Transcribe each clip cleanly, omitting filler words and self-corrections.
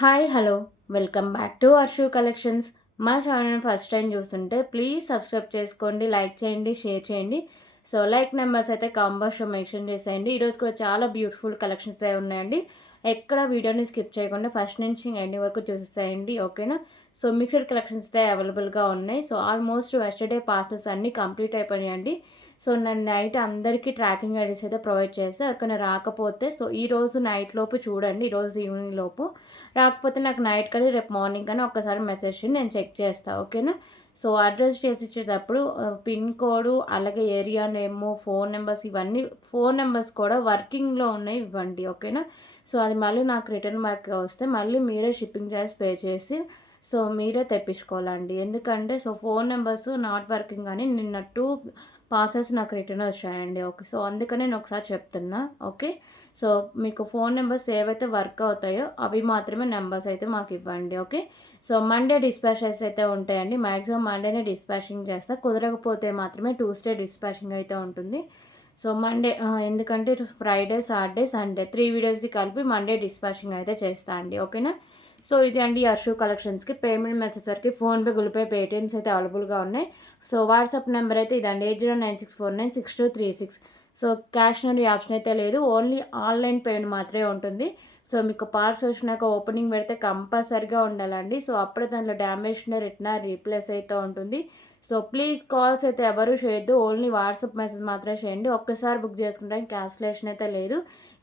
Hi hello welcome back to Arshu collections. మా channel first time చూస్తుంటే please subscribe చేసుకోండి, like చేయండి, షేర్ చేయండి. సో లైక్ నెంబర్స్ అయితే కాంబోస్లో మెన్షన్ చేసేయండి. ఈరోజు కూడా చాలా బ్యూటిఫుల్ కలెక్షన్స్ అయితే ఉన్నాయండి. ఎక్కడ వీడియోని స్కిప్ చేయకుండా ఫస్ట్ నుంచి ఎండింగ్ వరకు చూసేసేయండి, ఓకేనా. సో మిక్స్డ్ కలెక్షన్స్ అయితే అవైలబుల్గా ఉన్నాయి. సో ఆల్మోస్ట్ ఎస్టర్డే పార్సల్స్ అన్నీ కంప్లీట్ అయిపోయాయండి. సో నేను నైట్ అందరికీ ట్రాకింగ్ ఐడీస్ అయితే ప్రొవైడ్ చేస్తే ఎవరికైనా రాకపోతే సో ఈరోజు నైట్ లోపు చూడండి, ఈరోజు ఈవినింగ్ లోపు. రాకపోతే నాకు నైట్ కానీ రేపు మార్నింగ్ కానీ ఒక్కసారి మెసేజ్ చేయండి, నేను చెక్ చేస్తాను, ఓకేనా. సో అడ్రస్ చేసి ఇచ్చేటప్పుడు పిన్ కోడ్, అలాగే ఏరియా నేము, ఫోన్ నెంబర్స్, ఇవన్నీ ఫోన్ నెంబర్స్ కూడా వర్కింగ్లో ఉన్నాయి ఇవ్వండి, ఓకేనా. సో అది మళ్ళీ నాకు రిటర్న్ బ్యాక్ వస్తే మళ్ళీ మీరే షిప్పింగ్ ఛార్జ్ పే చేసి సో మీరే తెప్పించుకోవాలండి. ఎందుకంటే so phone numbers not working అని నిన్న 2 పార్సల్స్ నాకు రిటర్న్ వచ్చాయండి. ఓకే, సో అందుకని నేను ఒకసారి చెప్తున్నా, ఓకే. సో మీకు ఫోన్ నెంబర్స్ ఏవైతే వర్క్ అవుతాయో అవి మాత్రమే నెంబర్స్ అయితే మాకు ఇవ్వండి, ఓకే. సో మండే డిస్పాచెస్ అయితే ఉంటాయండి. మ్యాక్సిమం మండేనే డిస్పాచింగ్ చేస్తా, కుదరకపోతే మాత్రమే ట్యూస్డే డిస్పాచింగ్ అయితే ఉంటుంది. సో మండే ఎందుకంటే ఫ్రైడే, సాటర్డే, సండే 3 వీడియోస్ది కలిపి మండే డిస్పాచింగ్ అయితే చేస్తా అండి, ఓకేనా. సో ఇది అండి అర్షు కలెక్షన్స్కి. పేమెంట్ మెసేజర్కి ఫోన్పే, గూగుల్ పే, పేటిఎమ్స్ అయితే అవైలబుల్గా ఉన్నాయి. సో వాట్సాప్ నెంబర్ అయితే ఇదండి 8096496236. సో క్యాష్ నుండి ఆప్షన్ అయితే లేదు, ఓన్లీ ఆన్లైన్ పేమెంట్ మాత్రమే ఉంటుంది. సో మీకు పార్సల్ వచ్చినాక ఓపెనింగ్ పెడితే కంపల్సరిగా ఉండాలండి. సో అప్పుడే దాంట్లో డ్యామేజ్ రిటర్న్ రీప్లేస్ అయితే ఉంటుంది. సో ప్లీజ్ కాల్స్ అయితే ఎవరు చేయొద్దు, ఓన్లీ వాట్సాప్ మెసేజ్ మాత్రమే చేయండి. ఒక్కసారి బుక్ చేసుకుంటానికి క్యాన్సిలేషన్ అయితే లేదు.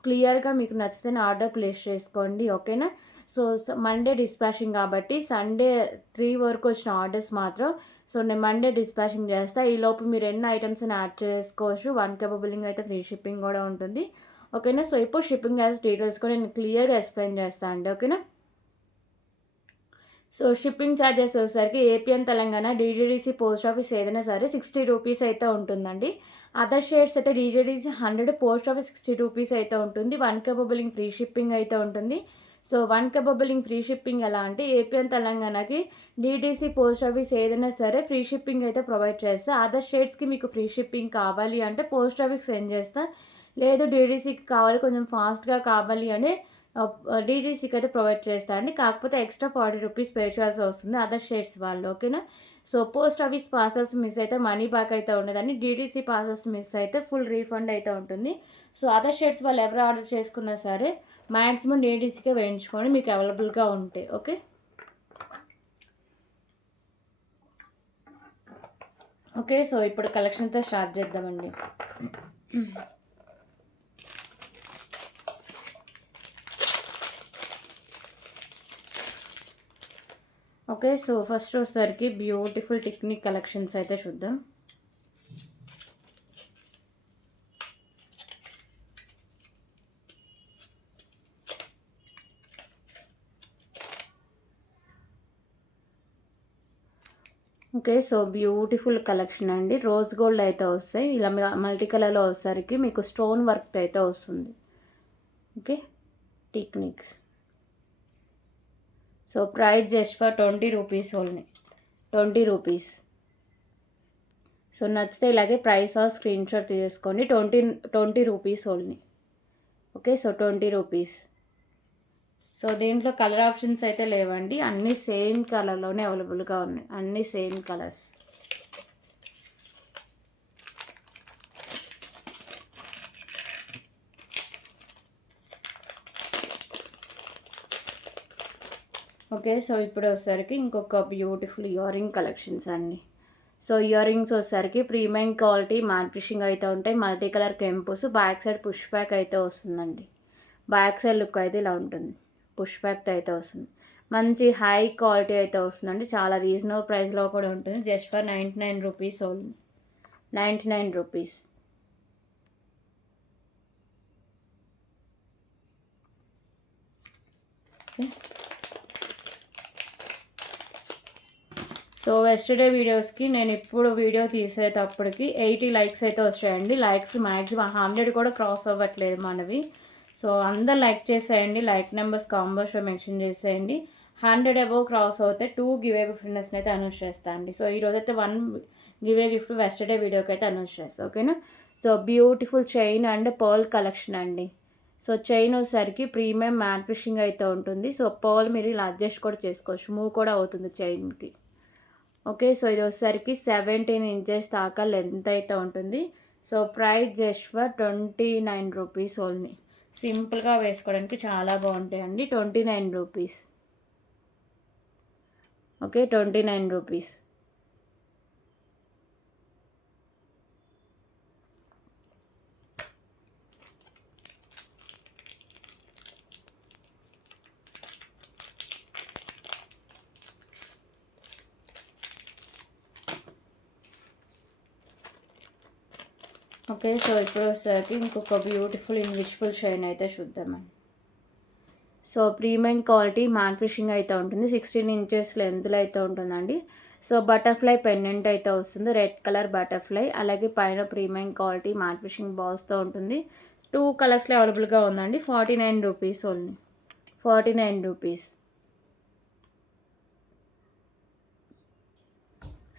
క్లియర్గా మీకు నచ్చితే ఆర్డర్ ప్లేస్ చేసుకోండి, ఓకేనా. సో మండే డిస్పాచింగ్ కాబట్టి సండే 3 వరకు వచ్చిన ఆర్డర్స్ మాత్రం సో నేను మండే డిస్పాచింగ్ చేస్తాను. ఈలోపు మీరు ఎన్ని ఐటమ్స్ యాడ్ చేసుకోవచ్చు. 1 కబ బిల్లింగ్ అయితే ఫ్రీ షిప్పింగ్ కూడా ఉంటుంది, ఓకేనా. సో ఇప్పుడు షిప్పింగ్ ఛార్జ్ డీటెయిల్స్ కూడా నేను క్లియర్గా ఎక్స్ప్లెయిన్ చేస్తాను అండి, ఓకేనా. సో షిప్పింగ్ ఛార్జెస్ వచ్చేసరికి AP and Telangana DGDC post office ఏదైనా సరే 60 రూపీస్ అయితే ఉంటుందండి. అదర్ స్టేట్స్ అయితే డీజీడీసీ 100, పోస్ట్ ఆఫీస్ 60 రూపీస్ అయితే ఉంటుంది. 1 కబ బిల్లింగ్ ఫ్రీ షిప్పింగ్ అయితే ఉంటుంది. సో 1 కబ బిల్లింగ్ ఫ్రీ షిప్పింగ్ ఎలా అంటే ఏపీ అండ్ తెలంగాణకి డీటీసీ పోస్ట్ ఆఫీస్ ఏదైనా సరే ఫ్రీ షిప్పింగ్ అయితే ప్రొవైడ్ చేస్తా. అదర్ స్టేట్స్కి మీకు ఫ్రీ షిప్పింగ్ కావాలి అంటే పోస్ట్ ఆఫీస్ సెండ్ చేస్తా. లేదు డీటీసీకి కావాలి, కొంచెం ఫాస్ట్గా కావాలి అని డీటీసీకి అయితే ప్రొవైడ్ చేస్తా అండి. కాకపోతే ఎక్స్ట్రా 40 రూపీస్ పే చేయాల్సి వస్తుంది అదర్ స్టేట్స్ వాళ్ళు, ఓకేనా. So post office parcels miss అయితే మనీ బ్యాక్ అయితే ఉండదండి. డీటీసీ పార్సల్స్ మిస్ అయితే ఫుల్ రీఫండ్ అయితే ఉంటుంది. సో అదర్ స్టేట్స్ వాళ్ళు ఎవరు ఆర్డర్ చేసుకున్నా సరే మ్యాక్సిమం డీటీసీకే వేయించుకొని మీకు అవైలబుల్గా ఉంటాయి, ఓకే. ఓకే, సో ఇప్పుడు కలెక్షన్తో స్టార్ట్ చేద్దామండి. ఓకే, సో ఫస్ట్ వచ్చేసరికి బ్యూటిఫుల్ టెక్నిక్ కలెక్షన్స్ అయితే చూద్దాం. ఓకే, సో బ్యూటిఫుల్ కలెక్షన్ అండి. రోజ్ గోల్డ్ అయితే వస్తాయి, ఇలా మల్టీ కలర్లో వచ్చేసరికి మీకు స్టోన్ వర్క్ అయితే వస్తుంది, okay. Techniques. So price just for 20 rupees only, 20 rupees. So నచ్చితే ఇలాగే ప్రైస్ ఆ స్క్రీన్ షాట్ తీసుకోండి. 20 rupees only, okay. So 20 rupees. So దీంట్లో కలర్ ఆప్షన్స్ అయితే లేవండి, అన్నీ సేమ్ కలర్లోనే అవైలబుల్గా ఉన్నాయి, అన్నీ సేమ్ కలర్స్. ఓకే, సో ఇప్పుడు వచ్చేసరికి ఇంకొక బ్యూటిఫుల్ ఇయర్ రింగ్ కలెక్షన్స్ అండి. సో ఇయర్ రింగ్స్ వచ్చేసరికి ప్రీమియం క్వాలిటీ మ్యాట్ ఫిషింగ్ అయితే ఉంటాయి. మల్టీ కలర్ కెంపుస్, బ్యాక్ సైడ్ పుష్ బ్యాక్ అయితే వస్తుందండి. బ్యాక్ సైడ్ లుక్ అయితే ఇలా ఉంటుంది, పుష్ బ్యాక్తో అయితే వస్తుంది. మంచి హై క్వాలిటీ అయితే వస్తుందండి, చాలా రీజనబుల్ ప్రైస్లో కూడా ఉంటుంది. Just for 99 rupees only, 99 rupees. So yesterday వీడియోస్కి నేను ఇప్పుడు వీడియో తీసేటప్పటికి 80 లైక్స్ అయితే వచ్చాయండి. లైక్స్ మ్యాక్సిమం 100 కూడా క్రాస్ అవ్వట్లేదు మనవి. సో అందరు లైక్ చేసేయండి, లైక్ నెంబర్స్ కాంబోస్లో మెన్షన్ చేసేయండి. 100 అబోవ్ క్రాస్ అవుతే 2 గివే గిఫ్ట్నెస్ని అయితే అనౌన్స్ చేస్తాను అండి. సో ఈరోజు అయితే 1 గివే గిఫ్ట్ వెస్టర్డే వీడియోకి అయితే అనౌన్స్ చేస్తాను, ఓకేనా. So beautiful chain and pearl collection అండి. సో చైన్ వచ్చేసరికి ప్రీమియం మ్యాట్ ఫిషింగ్ అయితే ఉంటుంది. సో పర్ల్ మీరు ఇలా అడ్జస్ట్ కూడా చేసుకోవచ్చు, మూవ్ కూడా అవుతుంది చైన్కి. ఓకే, సో ఇది వచ్చేసరికి 17 ఇంచెస్ దాకా లెంత్ అయితే ఉంటుంది. So price just for 29 rupees only. సింపుల్గా వేసుకోవడానికి చాలా బాగుంటాయండి. 29 rupees. Okay, 29 rupees. Okay, so ఇప్పుడు వచ్చేసరికి ఇంకొక బ్యూటిఫుల్ ఇన్విజిబుల్ చైన్ అయితే చూద్దామండి. So premium quality matte fishing అయితే ఉంటుంది. 16 ఇంచెస్ లెంత్లో అయితే ఉంటుందండి. సో బటర్ఫ్లై పెండెంట్ అయితే వస్తుంది, రెడ్ కలర్ బటర్ఫ్లై. అలాగే పైన ప్రీమియం క్వాలిటీ మ్యాట్ ఫిషింగ్ బాల్స్తో ఉంటుంది. 2 కలర్స్లో అవైలబుల్గా ఉందండి. 49 రూపీస్ ఓన్లీ. 49 రూపీస్.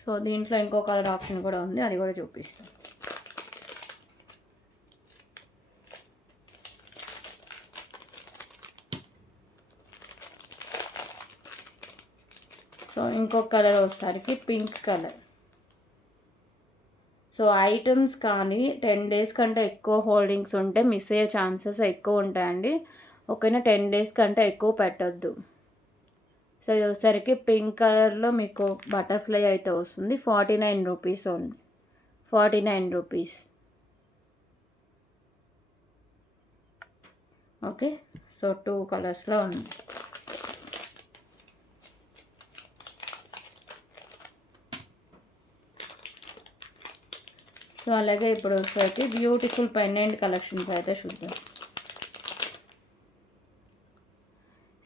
సో దీంట్లో ఇంకో కలర్ ఆప్షన్ కూడా ఉంది, అది కూడా చూపిస్తాను. సో ఇంకొక కలర్ వచ్చేసరికి పింక్ కలర్. సో ఐటమ్స్ కానీ 10 డేస్ కంటే ఎక్కువ హోల్డింగ్స్ ఉంటే మిస్ అయ్యే ఛాన్సెస్ ఎక్కువ ఉంటాయండి. ఓకేనా, 10 డేస్ కంటే ఎక్కువ పెట్టద్దు. సో ఇది వచ్చేసరికి పింక్ కలర్లో మీకు బటర్ఫ్లై అయితే వస్తుంది. 49 rupees only. 49 rupees. Okay, so 2 కలర్స్లో ఉంది. సో అలాగే ఇప్పుడు వచ్చేసరికి బ్యూటిఫుల్ పెండెంట్ కలెక్షన్స్ అయితే చూద్దాం.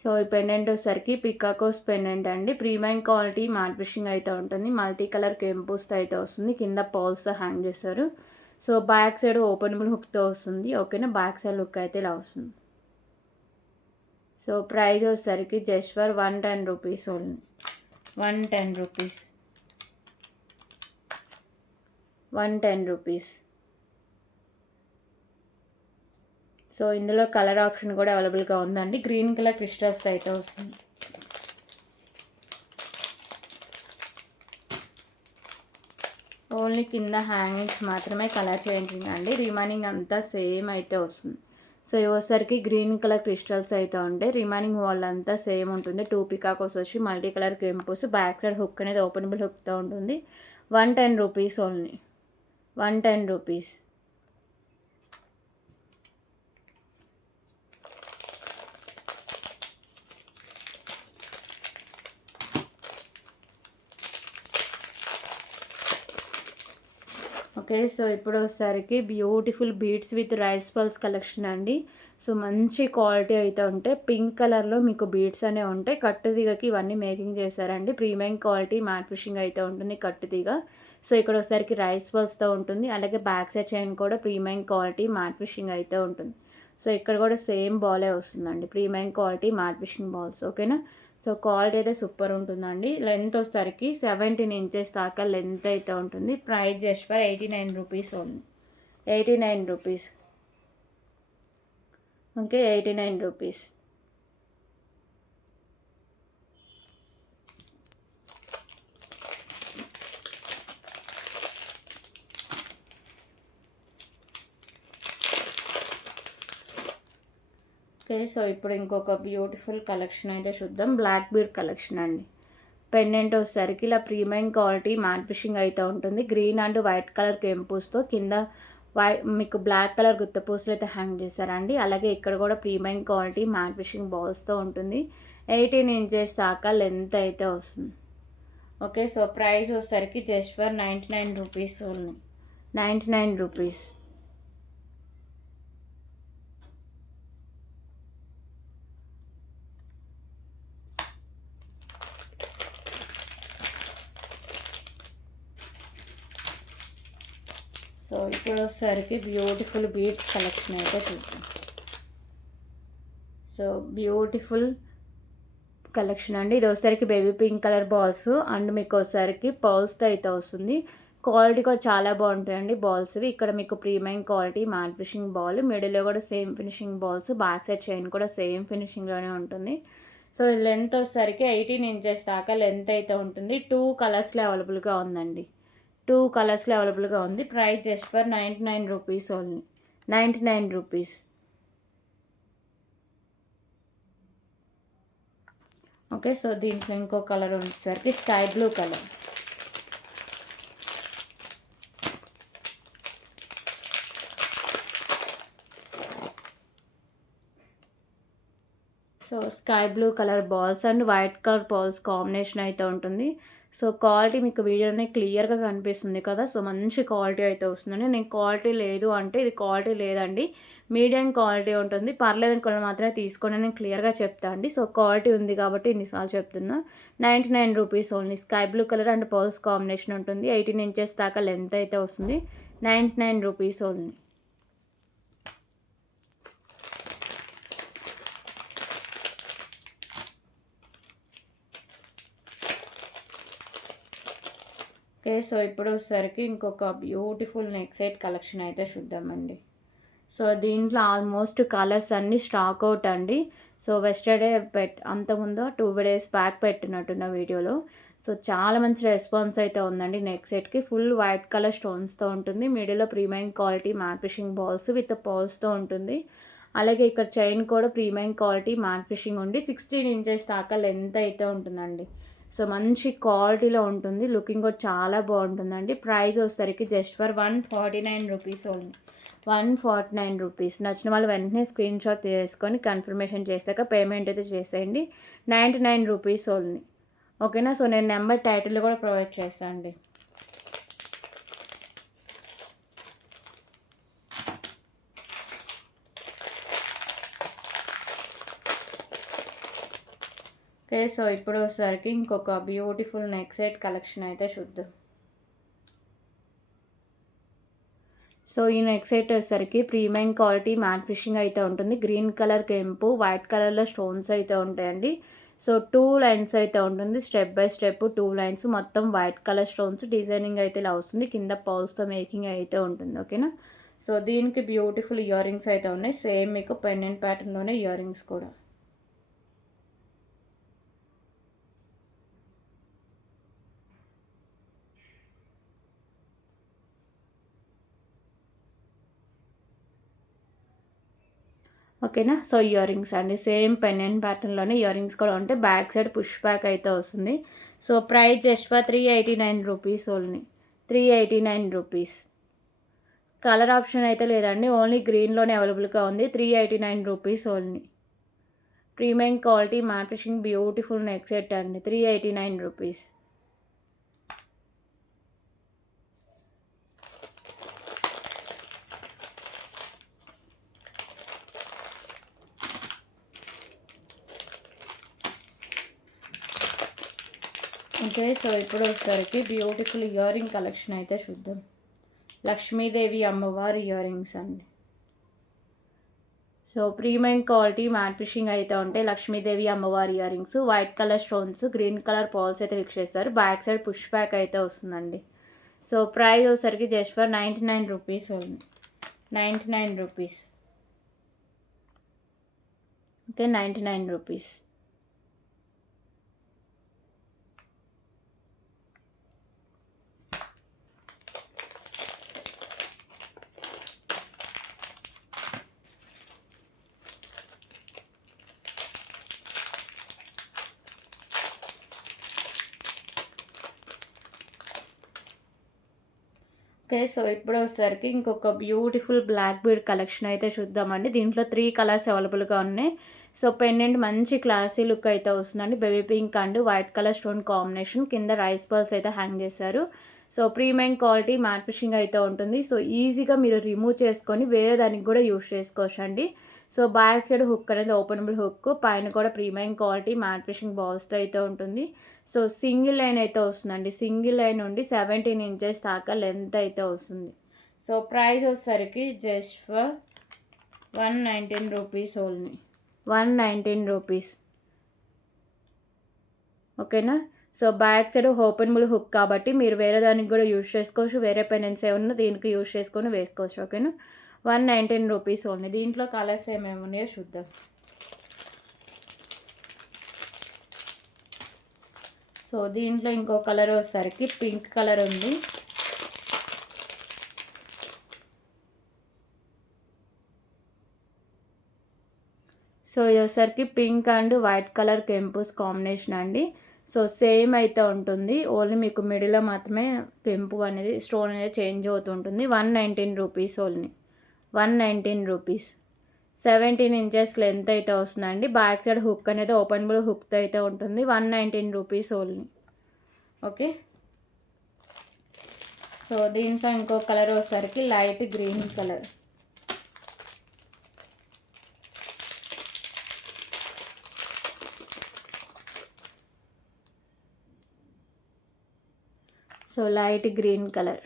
సో ఈ పెండెంట్ వచ్చేసరికి పికాకోస్ పెండెంట్ అండి. ప్రీమియం క్వాలిటీ మ్యాట్ ఫిషింగ్ అయితే ఉంటుంది. మల్టీ కలర్ కెంపుస్తో అయితే వస్తుంది. కింద పౌల్స్తో హ్యాంగ్ చేస్తారు. సో బ్యాక్ సైడ్ ఓపెనబుల్ హుక్తో వస్తుంది. ఓకేనా, బ్యాక్ సైడ్ లుక్ అయితే ఇలా వస్తుంది. సో ప్రైస్ వచ్చేసరికి జస్ట్ ఫర్ 110 రూపీస్ ఓన్లీ. 110 రూపీస్. 110 రూపీస్. సో ఇందులో కలర్ ఆప్షన్ కూడా అవైలబుల్గా ఉందండి. గ్రీన్ కలర్ క్రిస్టల్స్ అయితే వస్తుంది. ఓన్లీ కింద హ్యాంగింగ్స్ మాత్రమే కలర్ చేంజింగ్ అండి, రిమైనింగ్ అంతా సేమ్ అయితే వస్తుంది. సో ఇవసరికి గ్రీన్ కలర్ క్రిస్టల్స్ అయితే ఉంటాయి. రిమైనింగ్ వాల్ అంతా సేమ్ ఉంటుంది. 2 పికాకోస్ వచ్చి మల్టీ కలర్ కెంపుస్, బ్యాక్ సైడ్ హుక్ అనేది ఓపెనబుల్ హుక్తో ఉంటుంది. 110 rupees only. 110 rupees. Okay, so ఇప్పుడు వచ్చేసరికి beautiful beads with rice pearls collection అండి. సో మంచి క్వాలిటీ అయితే ఉంటాయి. పింక్ కలర్లో మీకు బీడ్స్ అనేవి ఉంటాయి. కట్టుతీగకి ఇవన్నీ మేకింగ్ చేశారండి. ప్రీమియం క్వాలిటీ మ్యాట్ ఫిషింగ్ అయితే ఉంటుంది కట్టుతీగ. సో ఇక్కడ వచ్చేసరికి రైస్ పల్స్తో ఉంటుంది. అలాగే బ్యాక్ సైడ్ చైన్ కూడా ప్రీమియం క్వాలిటీ మ్యాట్ ఫిషింగ్ అయితే ఉంటుంది. సో ఇక్కడ కూడా సేమ్ బాలే వస్తుందండి, premium quality matte fishing balls. ఓకేనా, సో క్వాలిటీ అయితే సూపర్ ఉంటుందండి. లెంత్ వచ్చేసరికి 17 ఇంచెస్ దాకా లెంత్ అయితే ఉంటుంది. Price just for 89 rupees only. 89 rupees. Okay, 89 rupees. Okay, so ఇప్పుడు ఇంకొక బ్యూటిఫుల్ కలెక్షన్ అయితే చూద్దాం. బ్లాక్ బీడ్ కలెక్షన్ అండి. పెండెంట్ వచ్చేసరికి ఇలా ప్రీమియం క్వాలిటీ మ్యాట్ ఫిషింగ్ అయితే ఉంటుంది. గ్రీన్ అండ్ వైట్ కలర్ కెంపుస్తో కింద మీకు బ్లాక్ కలర్ గుత్తపూసలు అయితే హ్యాంగ్ చేశారండి. అలాగే ఇక్కడ కూడా ప్రీమియం క్వాలిటీ మ్యాట్ ఫిషింగ్ బాల్స్తో ఉంటుంది. 18 ఇంచెస్ దాకా లెంత్ అయితే వస్తుంది. ఓకే, సో ప్రైస్ వచ్చేసరికి just for 99 rupees only. 99 rupees. So ఇప్పుడు వచ్చేసరికి బ్యూటిఫుల్ బీడ్స్ కలెక్షన్ అయితే చూద్దాం. సో బ్యూటిఫుల్ కలెక్షన్ అండి. ఇది వచ్చేసరికి baby pink colour balls and మీకు వచ్చేసరికి పర్ల్స్తో అయితే వస్తుంది. క్వాలిటీ కూడా చాలా బాగుంటాయండి బాల్స్వి. ఇక్కడ మీకు premium quality matte finishing ball, మిడిల్లో కూడా same finishing balls, back side chain కూడా సేమ్ ఫినిషింగ్లోనే ఉంటుంది. సో లెంత్ వచ్చేసరికి 18 ఇంచెస్ దాకా లెంత్ అయితే ఉంటుంది. 2 కలర్స్లో అవైలబుల్గా ఉందండి. 2 కలర్స్లో అవైలబుల్గా ఉంది. Price just for 99 rupees only. 99 rupees. Okay, so దీంట్లో ఇంకో కలర్ వచ్చేసరికి sky blue colour. So sky blue colour balls and white colour balls combination అయితే ఉంటుంది. సో క్వాలిటీ మీకు వీడియోనే క్లియర్గా కనిపిస్తుంది కదా. సో మంచి క్వాలిటీ అయితే వస్తుందండి. నేను క్వాలిటీ లేదు అంటే ఇది క్వాలిటీ లేదండి, మీడియం క్వాలిటీ ఉంటుంది, పర్లేదు అనుకోవడం మాత్రమే తీసుకోండి, నేను క్లియర్గా చెప్తా అండి. సో క్వాలిటీ ఉంది కాబట్టి ఇన్నిసార్లు చెప్తున్నా. 99 rupees only. Sky blue colour and pearls combination ఉంటుంది. 18 ఇంచెస్ దాకా లెంత్ అయితే వస్తుంది. 99 రూపీస్ ఓన్లీ. ఓకే, సో ఇప్పుడు వచ్చేసరికి ఇంకొక బ్యూటిఫుల్ నెక్ సెట్ కలెక్షన్ అయితే చూద్దామండి. సో దీంట్లో ఆల్మోస్ట్ కలర్స్ అన్నీ స్టాక్ అవుట్ అండి. సో వెస్టర్డే అంతకుముందు 2 days బ్యాక్ పెట్టినట్టున్న వీడియోలో. సో చాలా మంచి రెస్పాన్స్ అయితే ఉందండి. నెక్ సెట్కి ఫుల్ వైట్ కలర్ స్టోన్స్తో ఉంటుంది. మిడిల్లో premium quality matte fishing balls with పర్ల్స్తో ఉంటుంది. అలాగే ఇక్కడ చైన్ కూడా ప్రీమియం క్వాలిటీ మ్యాట్ ఫిషింగ్ ఉండి 16 ఇంచెస్ దాకా లెంత్ అయితే ఉంటుందండి. సో మంచి క్వాలిటీలో ఉంటుంది. లుకింగ్ కూడా చాలా బాగుంటుందండి. ప్రైస్ వచ్చేసరికి జస్ట్ ఫర్ 149 రూపీస్ ఓన్లీ. 149 రూపీస్. నచ్చిన వాళ్ళు వెంటనే స్క్రీన్ షాట్ తీసుకొని కన్ఫర్మేషన్ చేశాక పేమెంట్ అయితే చేసేయండి. 99 రూపీస్ ఓన్లీ. ఓకేనా. సో నేను నెంబర్ టైటిల్ కూడా ప్రొవైడ్ చేస్తాను అండి. ఓకే, సో ఇప్పుడు వచ్చేసరికి ఇంకొక బ్యూటిఫుల్ నెక్ సెట్ కలెక్షన్ అయితే చూద్దాం. సో ఈ నెక్ సెట్ వచ్చేసరికి ప్రీమియం క్వాలిటీ మ్యాట్ ఫిషింగ్ అయితే ఉంటుంది. గ్రీన్ కలర్ కెంపు, వైట్ కలర్లో స్టోన్స్ అయితే ఉంటాయండి. సో 2 లైన్స్ అయితే ఉంటుంది. స్టెప్ బై స్టెప్ 2 లైన్స్, మొత్తం వైట్ కలర్ స్టోన్స్ డిజైనింగ్ అయితే ఇలా వస్తుంది. కింద పౌల్స్తో మేకింగ్ అయితే ఉంటుంది. ఓకేనా. సో దీనికి బ్యూటిఫుల్ ఇయర్ రింగ్స్ అయితే ఉన్నాయి. సేమ్ మీకు పెండెంట్ ప్యాటర్న్లోనే ఇయర్ రింగ్స్ కూడా. ఓకేనా. సో ఇయర్ రింగ్స్ అండి, సేమ్ పెండెంట్ ప్యాటర్న్లోనే ఇయర్ రింగ్స్ కూడా ఉంటాయి. బ్యాక్ సైడ్ పుష్ బ్యాక్ అయితే వస్తుంది. So price just for 389 rupees only. 389 rupees. Colour option అయితే లేదండి, ఓన్లీ గ్రీన్లోనే అవైలబుల్గా ఉంది. 389 rupees only. Premium quality matte fishing beautiful neck set అండి. 389 రూపీస్. ఓకే, సో ఇప్పుడు వచ్చేసరికి బ్యూటిఫుల్ ఇయర్ రింగ్ కలెక్షన్ అయితే చూద్దాం. లక్ష్మీదేవి అమ్మవారి ఇయర్ రింగ్స్ అండి. So premium quality matte fishing అయితే ఉంటాయి. లక్ష్మీదేవి అమ్మవారి ear rings, white colour stones, green colour pearls అయితే ఫిక్స్ చేస్తారు. బ్యాక్ సైడ్ పుష్ బ్యాక్ అయితే వస్తుందండి. సో ప్రైస్ వచ్చేసరికి just for 99 rupees only. 99 rupees. Okay, 99 rupees. Okay, so ఇప్పుడు వచ్చేసరికి ఇంకొక బ్యూటిఫుల్ బ్లాక్ బీడ్ కలెక్షన్ అయితే చూద్దామండి. దీంట్లో 3 కలర్స్ అవైలబుల్గా ఉన్నాయి. సో పెండెంట్ మంచి క్లాసీ లుక్ అయితే వస్తుందండి. Baby pink and white colour stone combination, కింద రైస్ బాల్స్ అయితే హ్యాంగ్ చేశారు. So premium quality matte fishing అయితే ఉంటుంది. సో ఈజీగా మీరు రిమూవ్ చేసుకొని వేరే దానికి కూడా యూస్ చేసుకోవచ్చు అండి. సో బ్యాక్ సైడ్ హుక్ అనేది ఓపెనబుల్ హుక్, పైన కూడా ప్రీమియం క్వాలిటీ మ్యాట్ ఫిషింగ్ బాల్స్తో అయితే ఉంటుంది. సో సింగిల్ లైన్ అయితే వస్తుందండి. సింగిల్ లైన్ నుండి 17 ఇంచెస్ దాకా లెంత్ అయితే వస్తుంది. సో ప్రైస్ వచ్చేసరికి just for 119 rupees only. 119 rupees. ఓకేనా. So back side openable hook కాబట్టి మీరు వేరే దానికి కూడా యూజ్ చేసుకోవచ్చు. వేరే పెండెంట్స్ ఏమన్నా దీనికి యూజ్ చేసుకొని వేసుకోవచ్చు. ఓకేనా, 119 రూపీస్ ఓన్లీ. దీంట్లో కలర్స్ ఏమేమి ఉన్నాయో చూద్దాం. సో దీంట్లో ఇంకో కలర్ వచ్చేసరికి పింక్ కలర్ ఉంది. సో ఇది వచ్చేసరికి పింక్ అండ్ వైట్ కలర్ కెంపుస్ కాంబినేషన్ అండి. సో సేమ్ అయితే ఉంటుంది, ఓన్లీ మీకు మిడిల్లో మాత్రమే కెంపు అనేది స్టోన్ అనేది చేంజ్ అవుతుంటుంది. 119 రూపీస్ ఓన్లీ, 119 రూపీస్. 17 ఇంచెస్ లెంత్ అయితే వస్తుందండి. బ్యాక్ సైడ్ హుక్ అనేది ఓపెనబుల్ హుక్తో అయితే ఉంటుంది. 119 రూపీస్ ఓన్లీ. ఓకే, సో దీంట్లో ఇంకో కలర్ వచ్చేసరికి light green colour. So light green colour,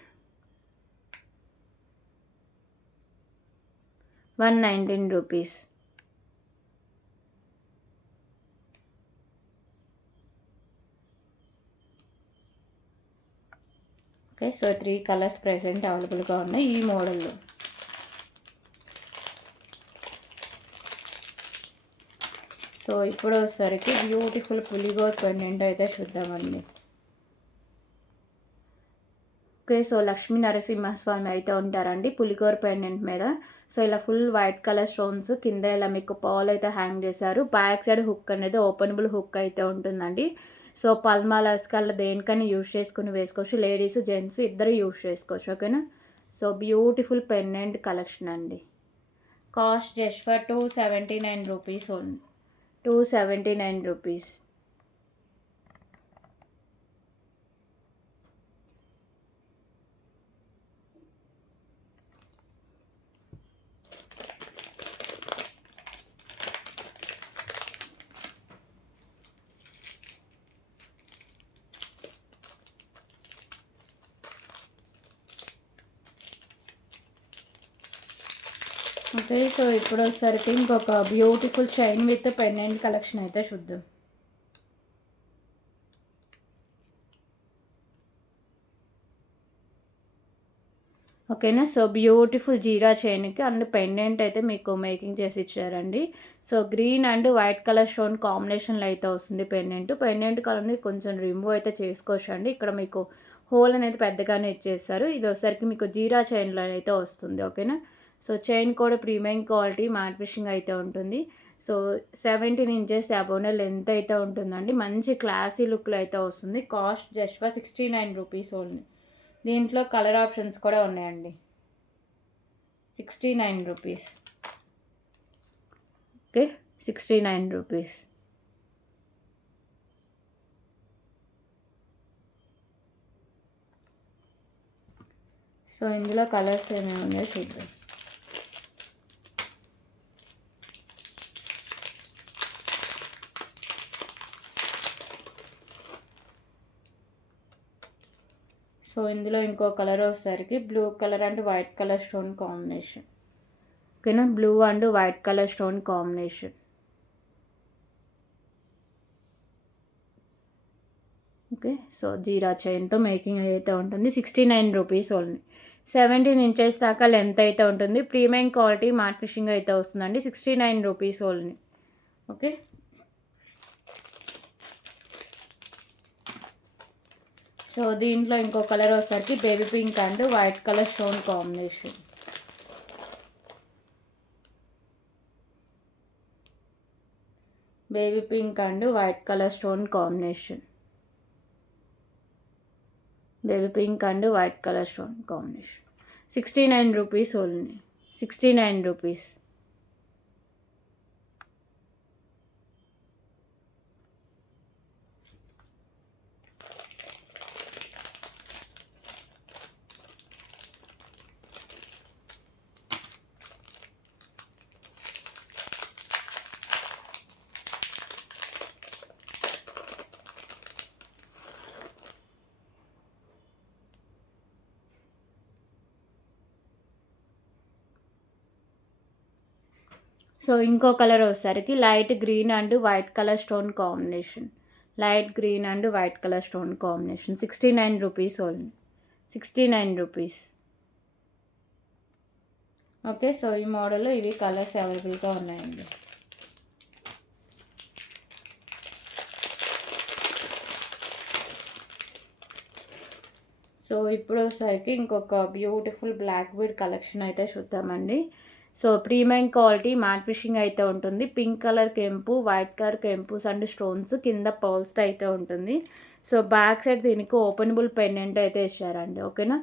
119 rupees. Okay, so 3 colours present అవైలబుల్గా ఉన్నాయి ఈ మోడల్లో. సో ఇప్పుడు వచ్చేసరికి బ్యూటిఫుల్ పులిగోర్ పెండెంట్ అయితే చూద్దామండి. ఓకే, సో లక్ష్మీ నరసింహస్వామి అయితే ఉంటారండి పులిగోర పెండెంట్ మీద. సో ఇలా ఫుల్ వైట్ కలర్ స్టోన్స్ కింద ఇలా మీకు పర్ల్ అయితే హ్యాంగ్ చేశారు. బ్యాక్ సైడ్ హుక్ అనేది ఓపెనబుల్ హుక్ అయితే ఉంటుందండి. సో పల్మాలస్ కల్లా దేనికైనా యూజ్ చేసుకుని వేసుకోవచ్చు. లేడీస్ జెంట్స్ ఇద్దరు యూజ్ చేసుకోవచ్చు. ఓకేనా, సో బ్యూటిఫుల్ పెండెంట్ కలెక్షన్ అండి. Cost just for 279 rupees only, 279 rupees. Okay, so ఇప్పుడు వచ్చేసరికి ఇంకొక beautiful chain with pendant collection అయితే చూద్దాం. ఓకేనా, సో బ్యూటిఫుల్ జీరా చైన్కి అండ్ పెండెంట్ అయితే మీకు మేకింగ్ చేసి ఇచ్చారండి. So green and white colour stone కాంబినేషన్లో అయితే వస్తుంది పెండెంట్ కలర్ని కొంచెం రిమూవ్ అయితే చేసుకోవచ్చు అండి. ఇక్కడ మీకు హోల్ అనేది పెద్దగానే ఇచ్చేస్తారు. ఇది వచ్చేసరికి మీకు జీరా చైన్లో అయితే వస్తుంది. ఓకేనా, సో చైన్ కూడా ప్రీమియం క్వాలిటీ మ్యాట్ ఫిషింగ్ అయితే ఉంటుంది. సో 17 ఇంచెస్ అబోనే లెంత్ అయితే ఉంటుందండి. మంచి క్లాసీ లుక్లో అయితే వస్తుంది. Cost just for 69 rupees only. దీంట్లో కలర్ ఆప్షన్స్ కూడా ఉన్నాయండి. 69 రూపీస్. Okay, 69 rupees. సో ఇందులో కలర్స్ ఏమేమి ఉన్నాయో చూద్దాం. సో ఇందులో ఇంకో కలర్ వచ్చేసరికి blue colour and white colour stone combination. ఓకేనా, blue and white colour stone combination. Okay, so జీరా చైన్తో మేకింగ్ అయితే ఉంటుంది. 69 రూపీస్ ఓన్లీ. 17 ఇంచెస్ దాకా లెంత్ అయితే ఉంటుంది. ప్రీమియం క్వాలిటీ మ్యాట్ ఫిషింగ్ అయితే వస్తుందండి. 69 రూపీస్ ఓన్లీ. ఓకే, సో దీంట్లో ఇంకో కలర్ వచ్చేసరికి baby pink and white colour stone combination. Baby pink and white colour stone combination. Baby pink and white colour stone combination. 69 rupees only, 69 rupees. So ఇంకో colour వచ్చేసరికి light green and white colour stone combination. Light green and white colour stone combination. 69 rupees only. 69 rupees. Okay, so ఈ మోడల్లో ఇవి కలర్స్ అవైలబుల్గా ఉన్నాయండి. సో ఇప్పుడు వచ్చేసరికి ఇంకొక బ్యూటిఫుల్ బ్లాక్ బీడ్ కలెక్షన్ అయితే చూద్దామండి. So premium quality matte fishing అయితే ఉంటుంది. పింక్ కలర్ కెంపు, వైట్ కలర్ కెంపుస్ అండ్ స్టోన్స్ కింద పౌల్స్తో అయితే ఉంటుంది. సో బ్యాక్ సైడ్ దీనికి ఓపెనబుల్ పెండెంట్ అయితే ఇచ్చారండి. ఓకేనా,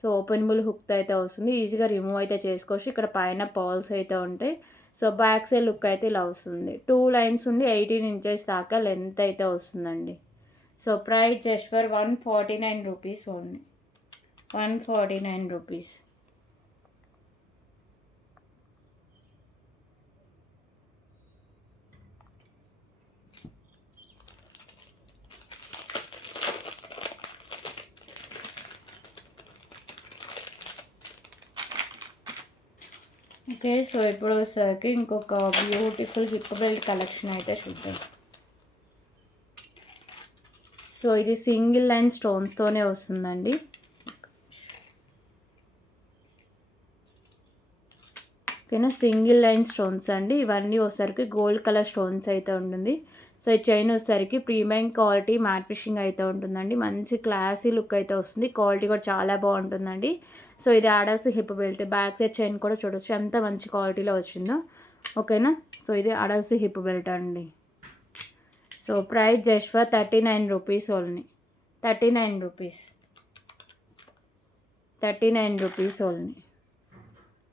సో ఓపెనబుల్ హుక్తో అయితే వస్తుంది. ఈజీగా రిమూవ్ అయితే చేసుకోవచ్చు. ఇక్కడ పైన పౌల్స్ అయితే ఉంటాయి. సో బ్యాక్ సైడ్ లుక్ అయితే ఇలా వస్తుంది. 2 లైన్స్ ఉండి 18 ఇంచెస్ దాకా లెంత్ అయితే వస్తుందండి. So price just for 149 rupees only. 149 rupees. Okay, so ఇప్పుడు వచ్చేసరికి ఇంకొక బ్యూటిఫుల్ హిప్ బెల్ట్ కలెక్షన్ అయితే చూద్దాం. సో ఇది సింగిల్ లైన్ స్టోన్స్తోనే వస్తుందండి. ఓకేనా, సింగిల్ లైన్ స్టోన్స్ అండి. ఇవన్నీ వచ్చేసరికి గోల్డ్ కలర్ స్టోన్స్ అయితే ఉంటుంది. సో ఈ చైన్ వచ్చేసరికి ప్రీమియం క్వాలిటీ మ్యాట్ ఫిషింగ్ అయితే ఉంటుందండి. మంచి క్లాసీ లుక్ అయితే వస్తుంది. క్వాలిటీ కూడా చాలా బాగుంటుందండి. సో ఇది ఆడల్స్ hip belt. Back side chain కూడా చూడొచ్చు ఎంత మంచి క్వాలిటీలో వచ్చిందో. ఓకేనా, సో ఇది ఆడల్స్ హిప్ బెల్ట్ అండి. So price just for 39 rupees only. 39 rupees. 39 rupees only.